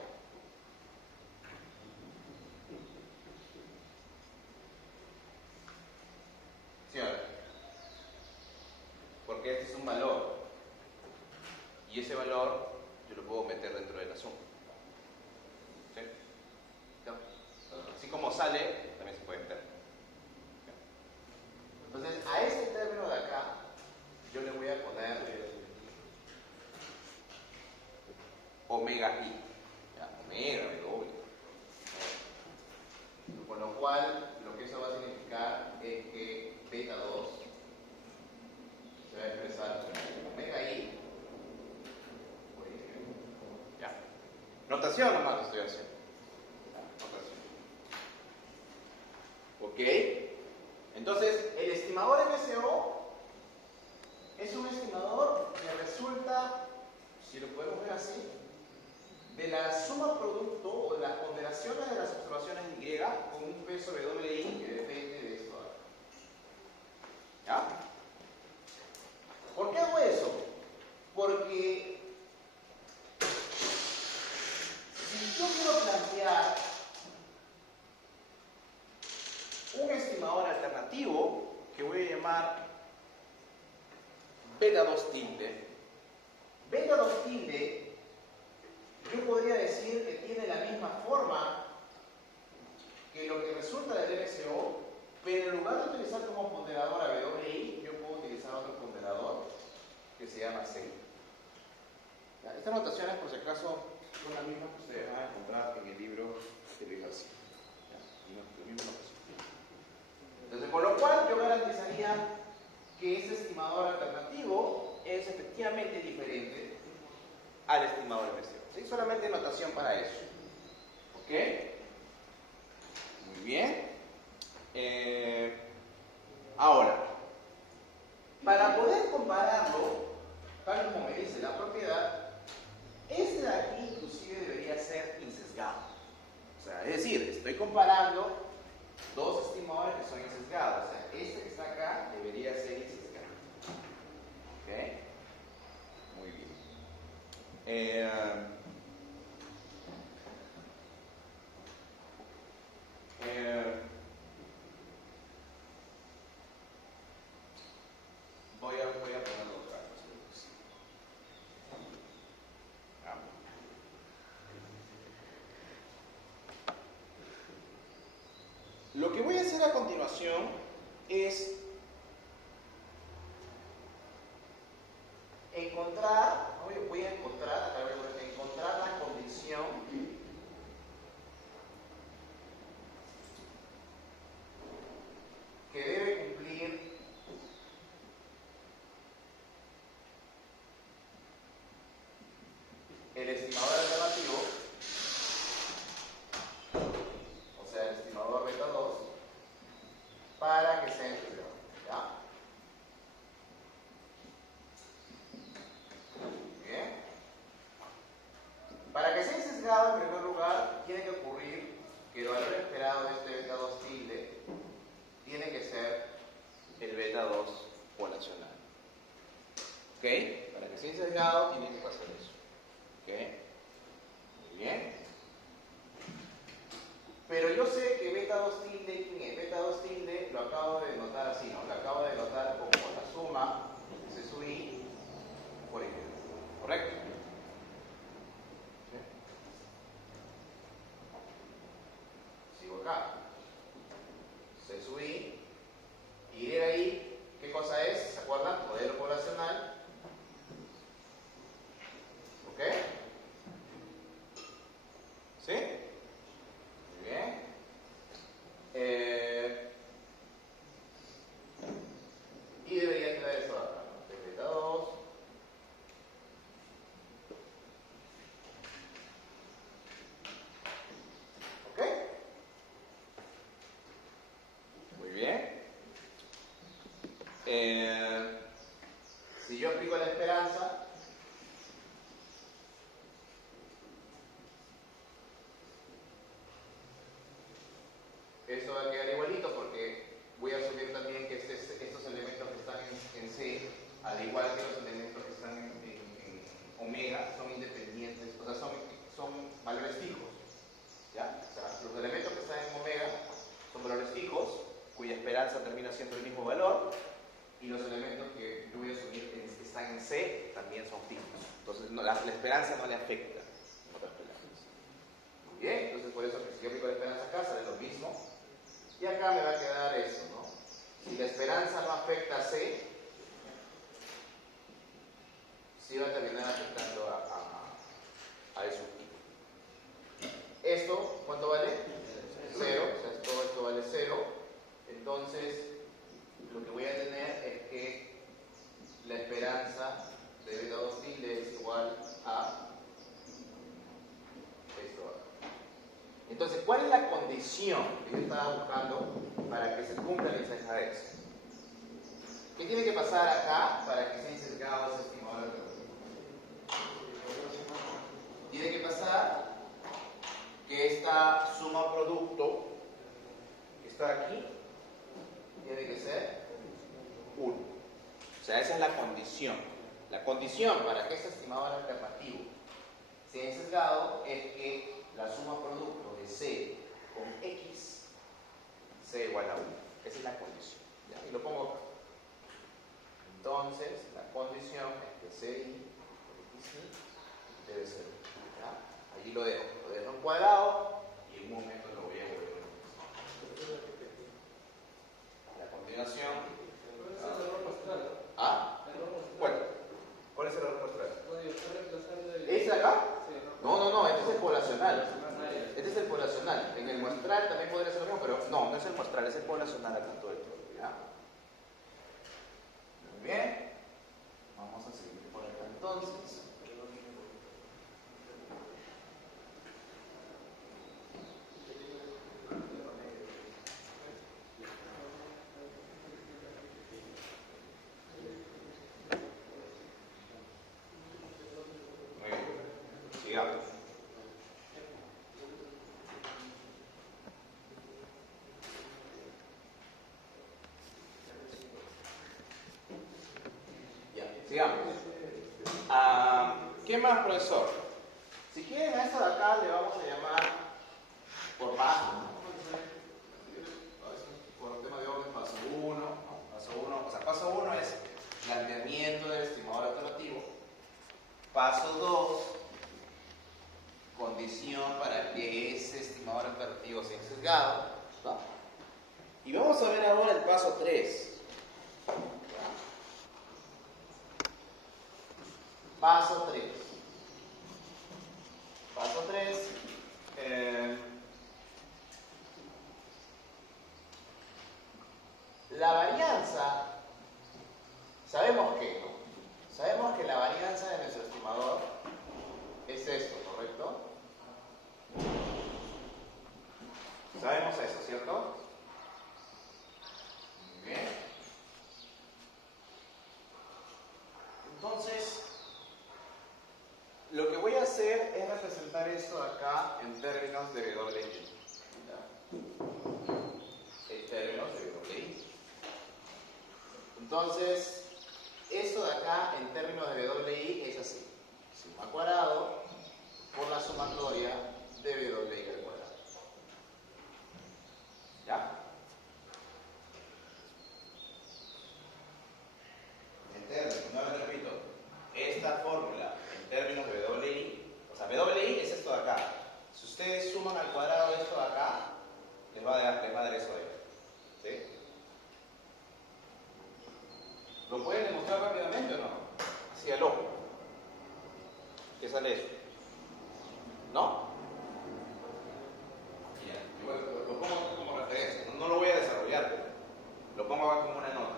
¿Sí o no? Porque este es un valor. Y ese valor yo lo puedo meter dentro de la suma. ¿Sí? ¿No? Así como sale, también se puede meter. Entonces, a este término de acá, yo le voy a poner omega i. ¿Ya? Omega, doble. Con lo cual, lo que eso va a significar es que beta 2 se va a expresar como omega i. Ya. Notación nomás lo estoy haciendo. Notación. ¿Ok? Entonces, el estimador MSO es un estimador que resulta, si lo podemos ver así, de la suma producto o de las ponderaciones de las observaciones Y con un peso WI que depende de esto. ¿Ya? ¿Por qué hago eso? Porque si yo quiero plantear un estimador alternativo que voy a llamar beta 2 tilde, beta 2 tilde yo podría decir que tiene la misma forma que lo que resulta del MSO, pero en lugar de utilizar como ponderador a WI, yo puedo utilizar otro ponderador que se llama C. Estas notaciones, por si acaso, son las mismas que ustedes van a encontrar en el libro del ejercicio. Entonces, con lo cual yo garantizaría que este estimador alternativo es efectivamente diferente al estimador MSO. ¿Sí? Solamente notación para eso. ¿Ok? Muy bien. Ahora, para poder compararlo, tal como me dice la propiedad, este de aquí inclusive debería ser insesgado. O sea, es decir, estoy comparando dos estimadores que son insesgados. O sea, este que está acá debería ser insesgado. ¿Ok? Muy bien. Voy a ponerlo otra vez. Lo que voy a hacer a continuación es encontrar la condición que debe cumplir el estimador alternativo, o sea, el estimador beta 2, para que sea integrado. ¿Ya? Bien. Para que sea sesgado, en primer lugar, tiene que ocurrir que el valor esperado de este beta 2 tilde tiene que ser el beta 2 poblacional. ¿Ok? Para que sea sesgado, tiene que pasar eso. ¿Ok? Muy bien. Pero yo sé que beta 2 tilde, ¿quién es? Beta 2 tilde lo acabo de notar así, ¿no? Lo acabo de notar como la suma de C sub I por Y. ¿Correcto? ¿Sí? Sigo acá. C sub I. Y, ¿qué cosa es? ¿Se acuerdan? Modelo poblacional. ¿Ok? ¿Sí? Muy bien. Y debería tener esto acá, ¿no? Beta 2 omega son independientes, o sea, son valores fijos. ¿Ya? O sea, los elementos que están en omega son valores fijos, cuya esperanza termina siendo el mismo valor, y los elementos que yo voy a asumir que están en C también son fijos. Entonces, la esperanza no le afecta, en otras palabras. Bien, entonces por eso que si yo aplico la esperanza acá, sale lo mismo. Y acá me va a quedar eso, ¿no? Si la esperanza no afecta a C, sí va a terminar afectando a eso. Esto, ¿cuánto vale? 0, o sea, todo esto vale 0. Entonces, lo que voy a tener es que la esperanza de beta 2 tilde es igual a esto. Entonces, ¿cuál es la condición que yo estaba buscando para que se cumpla la incerteza? ¿Qué tiene que pasar acá para que sea insesgado ese estimador alternativo? Tiene que pasar que esta suma producto que está aquí tiene que ser 1. O sea, esa es la condición. La condición para que ese estimador alternativo sea insesgado es que la suma producto de C con X sea igual a 1. Esa es la condición. ¿Ya? Y lo pongo acá. Entonces, la condición es que CI por XI debe ser 1. ¿Ya? Allí lo dejo en cuadrado y en un momento lo voy a volver a la continuación. Bueno, ¿cuál es el error muestral? ¿Este de acá? No, este es el poblacional. Este es el poblacional. En el muestral también podría ser lo mismo, pero no es el muestral, es el poblacional acá todo esto. ¿Ya? Muy bien. Vamos a seguir por acá entonces. Sigamos. ¿Qué más, profesor? Si quieren a esto de acá le vamos a llamar por paso. Por tema de orden, paso 1. O sea, paso 1 es planteamiento del estimador alternativo. Paso 2, condición para que ese estimador alternativo sea insesgado. ¿No? Y vamos a ver ahora el paso 3. Paso 3. Paso 3. La varianza, sabemos que, ¿no? Sabemos que la varianza de nuestro estimador es esto, ¿correcto? Sabemos eso, ¿cierto? Muy bien. Entonces, lo que voy a hacer es representar esto acá en términos de WI. En términos de WI. Entonces, esto de acá en términos de WI es así. Sigma cuadrado por la sumatoria de WI al cuadrado. ¿Ya? En términos, no les repito, esta fórmula en términos de WI, o sea, WI es esto de acá. Si ustedes suman al cuadrado esto de acá, les va a dar eso de acá. ¿Sí? ¿Lo pueden demostrar rápidamente o no? Así al ojo. ¿Qué sale eso? ¿No? Ya, lo pongo como referencia. No lo voy a desarrollar, pero lo pongo acá como una nota.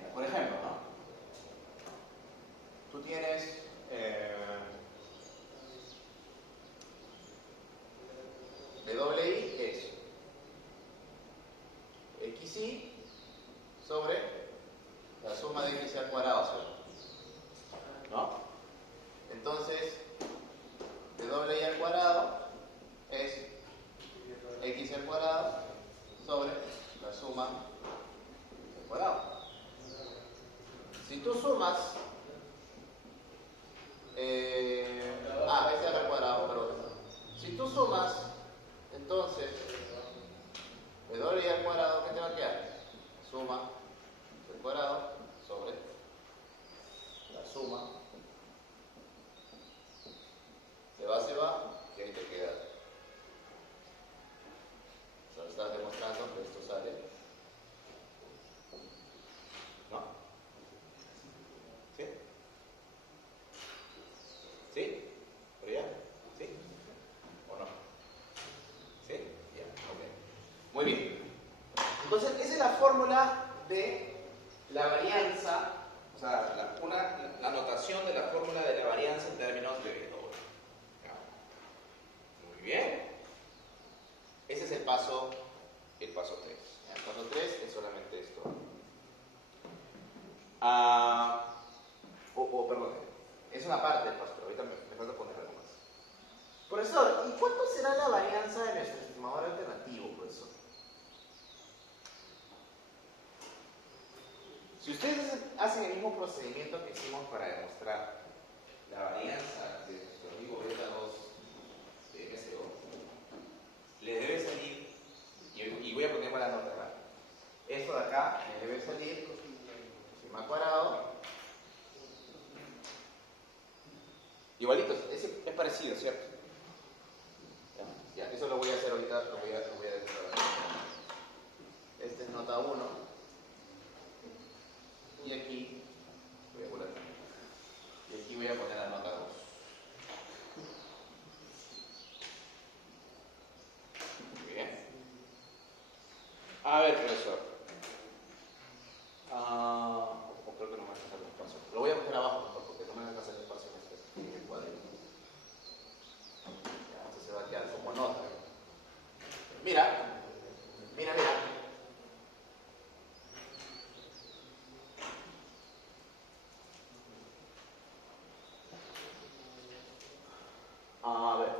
Ya, por ejemplo, ¿no? Tú tienes WI es XI sobre la suma de X al cuadrado, ¿no? Entonces, WI al cuadrado es X al cuadrado sobre la suma al cuadrado. Si tú sumas Entonces, W al cuadrado, ¿qué te va a quedar? Suma del cuadrado sobre la suma se va, y ahí te queda. O sea, estás demostrando que esto sale. ¿No? ¿Sí? ¿Sí? ¿Por allá? ¿Sí? ¿O no? ¿Sí? Ya, ok. Muy bien. Entonces, esa es la fórmula de la varianza, o sea, la notación de la fórmula de la varianza en términos de W. Muy bien. Ese es el paso 3. El paso 3 es solamente esto. Perdón, es una parte del paso, pero ahorita me falta poner algo más. Profesor, ¿y cuánto será la varianza de nuestro estimador alternativo, profesor? Si ustedes hacen el mismo procedimiento que hicimos para demostrar la varianza de nuestro amigo beta 2 de MSO, le debe salir, y voy a poner la nota acá, esto de acá le debe salir sigma cuadrado, igualito, es parecido, ¿cierto? Ya, eso lo voy a hacer ahorita, lo voy a decir ahora. Este es nota 1. Y aquí voy a poner, la nota 2. Muy bien. A ver, profesor. Creo que no me alcanza el espacio. Lo voy a poner abajo mejor porque no me alcanza el espacio en el cuadrito. Ya, entonces se va a quedar como nota. Mira. A ver.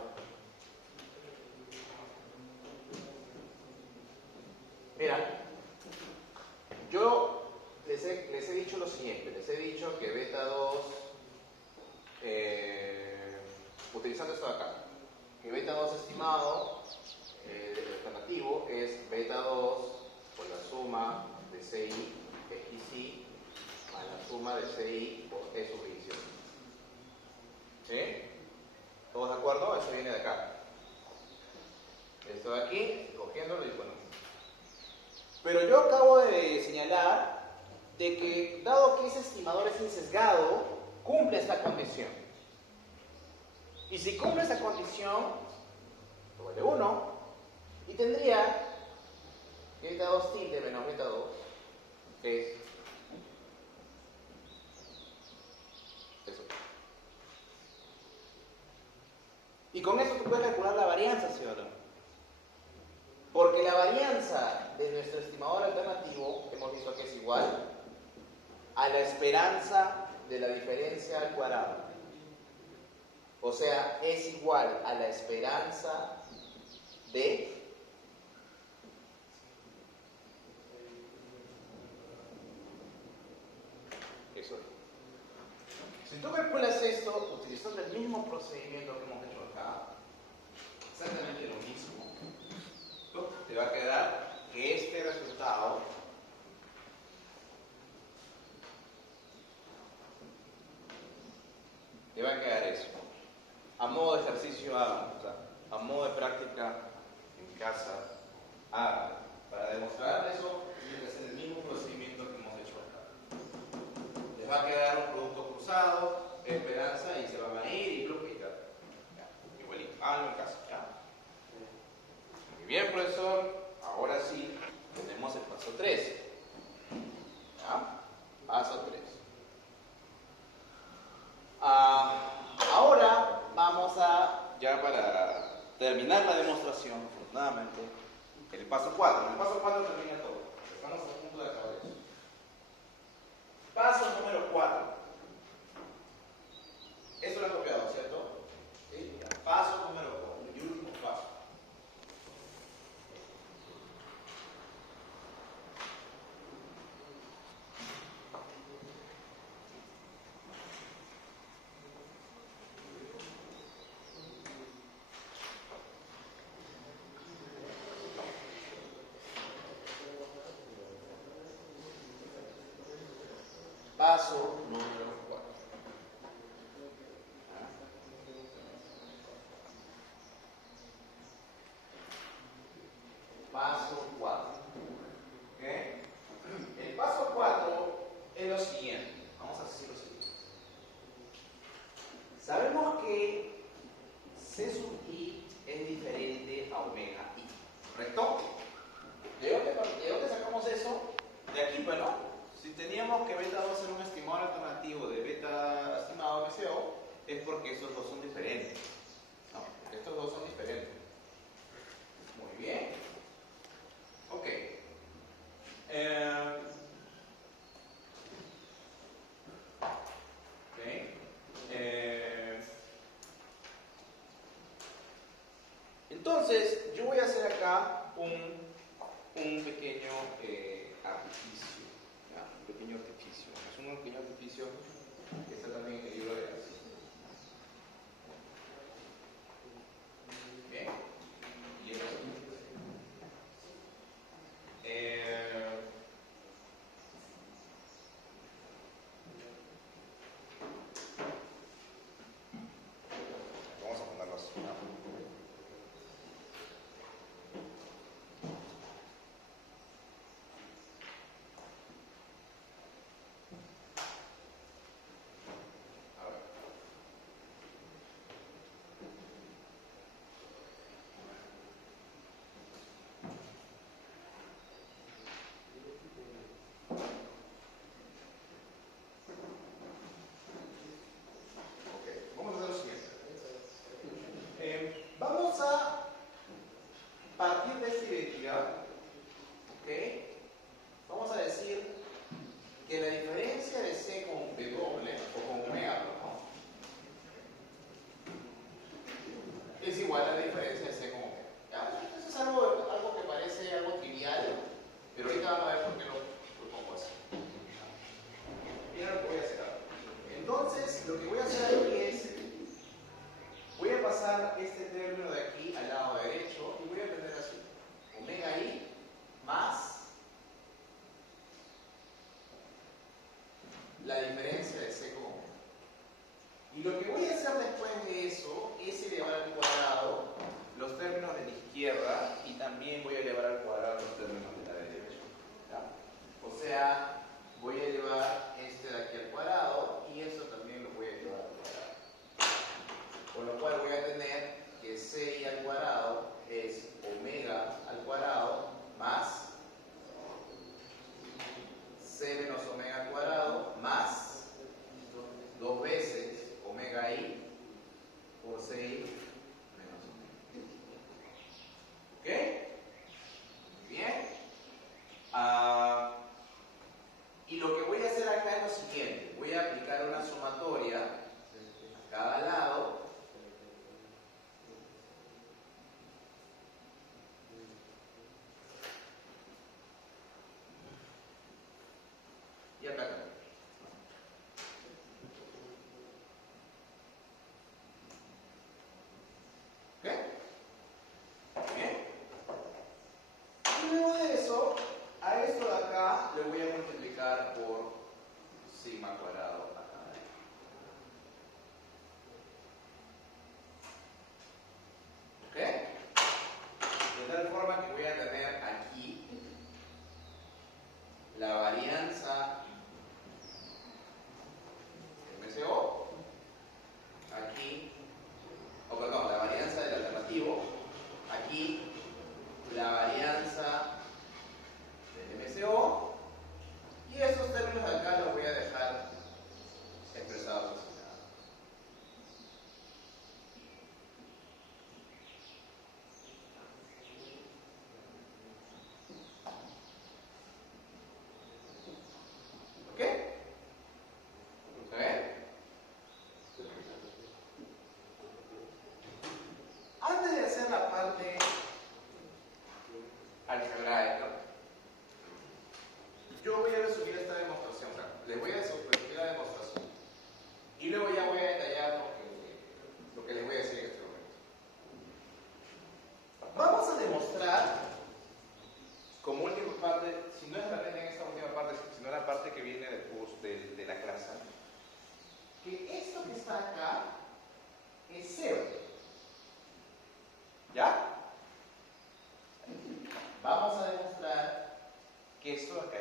Mira. Yo les he dicho lo siguiente. Les he dicho que beta 2, utilizando esto de acá, que beta 2 estimado del alternativo es beta 2 por la suma de CI XI más la suma de CI por E sub división. ¿Sí? ¿Todos de acuerdo? Eso viene de acá. Esto de aquí, cogiéndolo y bueno. Pero yo acabo de señalar de que, dado que ese estimador es insesgado, cumple esta condición. Y si cumple esta condición, lo vale 1, y tendría que beta 2 tilde menos beta 2 es eso. Y con eso tú puedes calcular la varianza, ¿sí o no? Porque la varianza de nuestro estimador alternativo, hemos visto que es igual a la esperanza de la diferencia al cuadrado. O sea, es igual a la esperanza de eso. Si tú calculas esto utilizando el mismo procedimiento que hemos hecho acá, exactamente lo mismo, te va a quedar que este resultado te va a quedar eso. A modo de ejercicio, a modo de práctica en casa, para demostrar eso, tiene que hacer el mismo procedimiento que hemos hecho acá. Les va a quedar un producto cruzado, esperanza, y se van a ir y bloquear. Igualito, háganlo en casa. ¿Ya? Muy bien, profesor. Ahora sí, tenemos el paso 3. ¿Ya? Paso 3. Ahora vamos a, ya para terminar la demostración, afortunadamente, el paso 4. En el paso 4 termina todo. Estamos a punto de acabar eso. Paso número 4. Eso lo he copiado, ¿cierto? ¿Sí? Paso número 4. El último paso. paso número 4. Paso 4. ¿Ok? El paso 4 es lo siguiente. Vamos a decir lo siguiente. Sabemos que C sub i es diferente a omega i. ¿Correcto? ¿De dónde sacamos eso? De aquí, bueno. Si teníamos que beta va a ser un estimado alternativo de beta estimado MCO, es porque estos dos son diferentes. ¿No? Estos dos son diferentes. Muy bien. Ok. Entonces, yo voy a hacer acá un pequeño artificio. ¿Ya? Un pequeño artificio. Es un pequeño artificio que está también en el libro de ejercicio. Bien. Y eso vamos a ponerlo así. A ver. Ok, vamos a hacer lo siguiente. Vamos a partir de esta identidad, ¿ok? Vamos a decir que la diferencia de C con W o con omega, ¿no? Es igual a la diferencia de C con omega. ¿Ya? Eso es algo que parece algo trivial, pero ahorita vamos a ver por qué lo pongo así. Mira lo que voy a hacer ahora. Entonces, lo que voy a hacer aquí es, voy a pasar este término de aquí al lado derecho y voy a tener así, omega i más la diferencia de C con omega. Y lo que voy a hacer después de eso es elevar al cuadrado los términos de la izquierda y también voy a elevar al cuadrado los términos de la derecha. ¿Ya? O sea, voy a elevar este de aquí al cuadrado y esto también lo voy a elevar al cuadrado. Con lo cual voy a tener que C al cuadrado es omega al cuadrado más C menos omega al cuadrado más 2 veces omega i por C menos omega. ¿Ok? Muy bien. Y lo que voy a hacer acá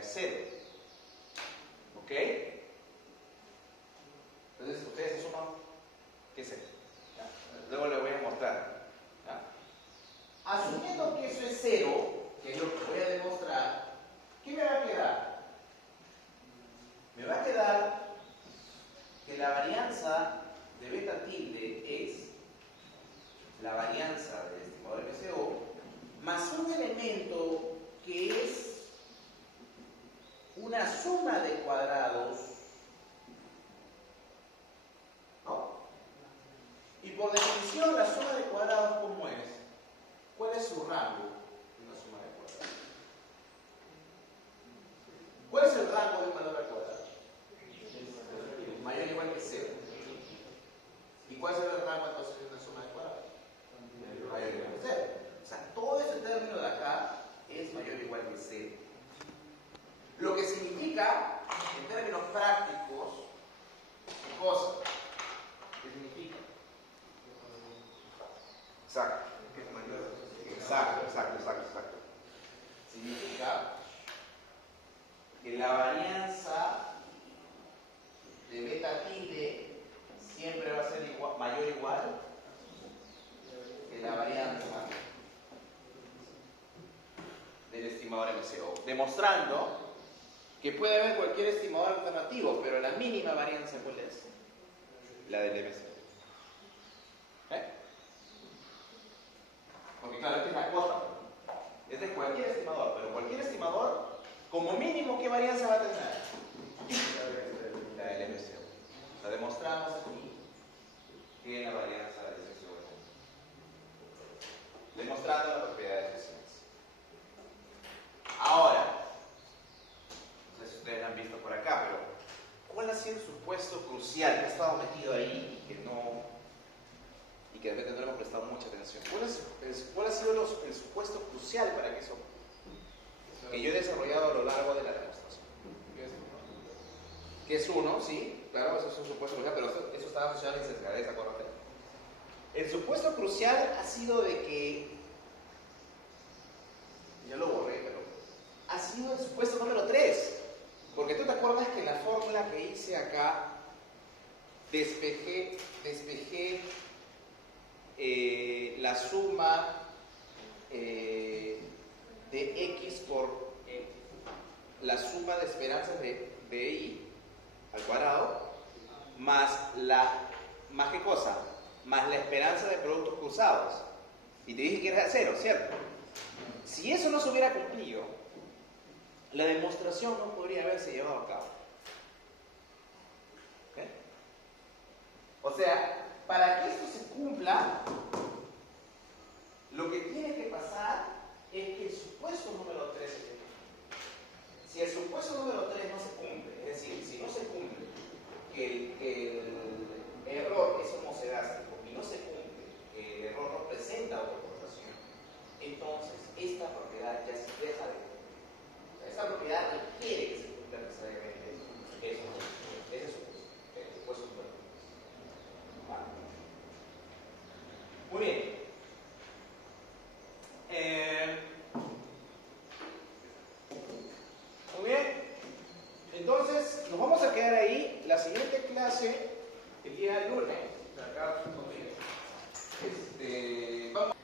es 0. ¿Ok? Entonces, ustedes se suman, ¿qué es 0? Luego les voy a mostrar. ¿Ya? Asumiendo que eso es 0, que es lo que voy a demostrar, ¿qué me va a quedar? Me va a quedar que la varianza de beta tilde es la varianza del estimador MCO más un elemento que es una suma de cuadrados, ¿no? Y por definición la suma de cuadrados, ¿cómo es? ¿Cuál es su rango de una suma de cuadrados? ¿Cuál es el rango de un valor al cuadrado? Mayor o igual que 0. ¿Y cuál será el rango entonces de una suma de cuadrados? Mayor o igual que 0. O sea, todo ese término de acá es mayor o igual que 0. Lo que significa, en términos prácticos, ¿qué cosa? ¿Qué significa? Exacto. Exacto. Significa que la varianza de beta tilde siempre va a ser igual, mayor o igual que la varianza del estimador MCO, demostrando que puede haber cualquier estimador alternativo, pero la mínima varianza, ¿cuál es? La del MCO. Porque claro, esta es la cuota. Es de cualquier estimador, pero cualquier estimador, como mínimo, ¿qué varianza va a tener? La del MCO. La demostramos aquí que la varianza del MCO es demostrando la propiedad de eficiencia. Ahora, no sé si ustedes lo han visto por acá, pero ¿cuál ha sido el supuesto crucial que ha estado metido ahí y que de repente no le hemos prestado mucha atención? ¿Cuál ha sido el supuesto crucial para que eso que yo he desarrollado a lo largo de la demostración? Que es 1, sí, claro, eso es un supuesto crucial, pero eso estaba asociado a la insensatez, acuérdate. El supuesto crucial ha sido de que, ya lo borré, pero ha sido el supuesto número 3. Porque tú te acuerdas que en la fórmula que hice acá, despejé la suma de x por la suma de esperanzas de y al cuadrado más ¿qué cosa? Más la esperanza de productos cruzados. Y te dije que era 0, ¿cierto? Si eso no se hubiera cumplido, la demostración no podría haberse llevado a cabo. ¿Okay? O sea, para que esto se cumpla, lo que tiene que pasar es que el supuesto número 3 se cumple. Si el supuesto número 3 no se cumple, es decir, si no se cumple que el error es homocedástico y no se cumple que el error no presenta autocorrelación, entonces esta propiedad ya se deja de cumplir. O sea, esta propiedad requiere que se cumpla necesariamente eso. Ese es el supuesto número 3. ¿Vale? Muy bien. Muy bien. Entonces, nos vamos a quedar ahí. La siguiente clase, el día lunes. Vamos.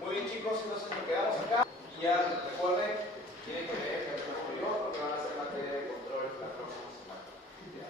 Muy bien, chicos, entonces nos quedamos acá. Ya recuerden, tienen que leer el capítulo anterior porque van a hacer materia de control la próxima semana. ¿Ya?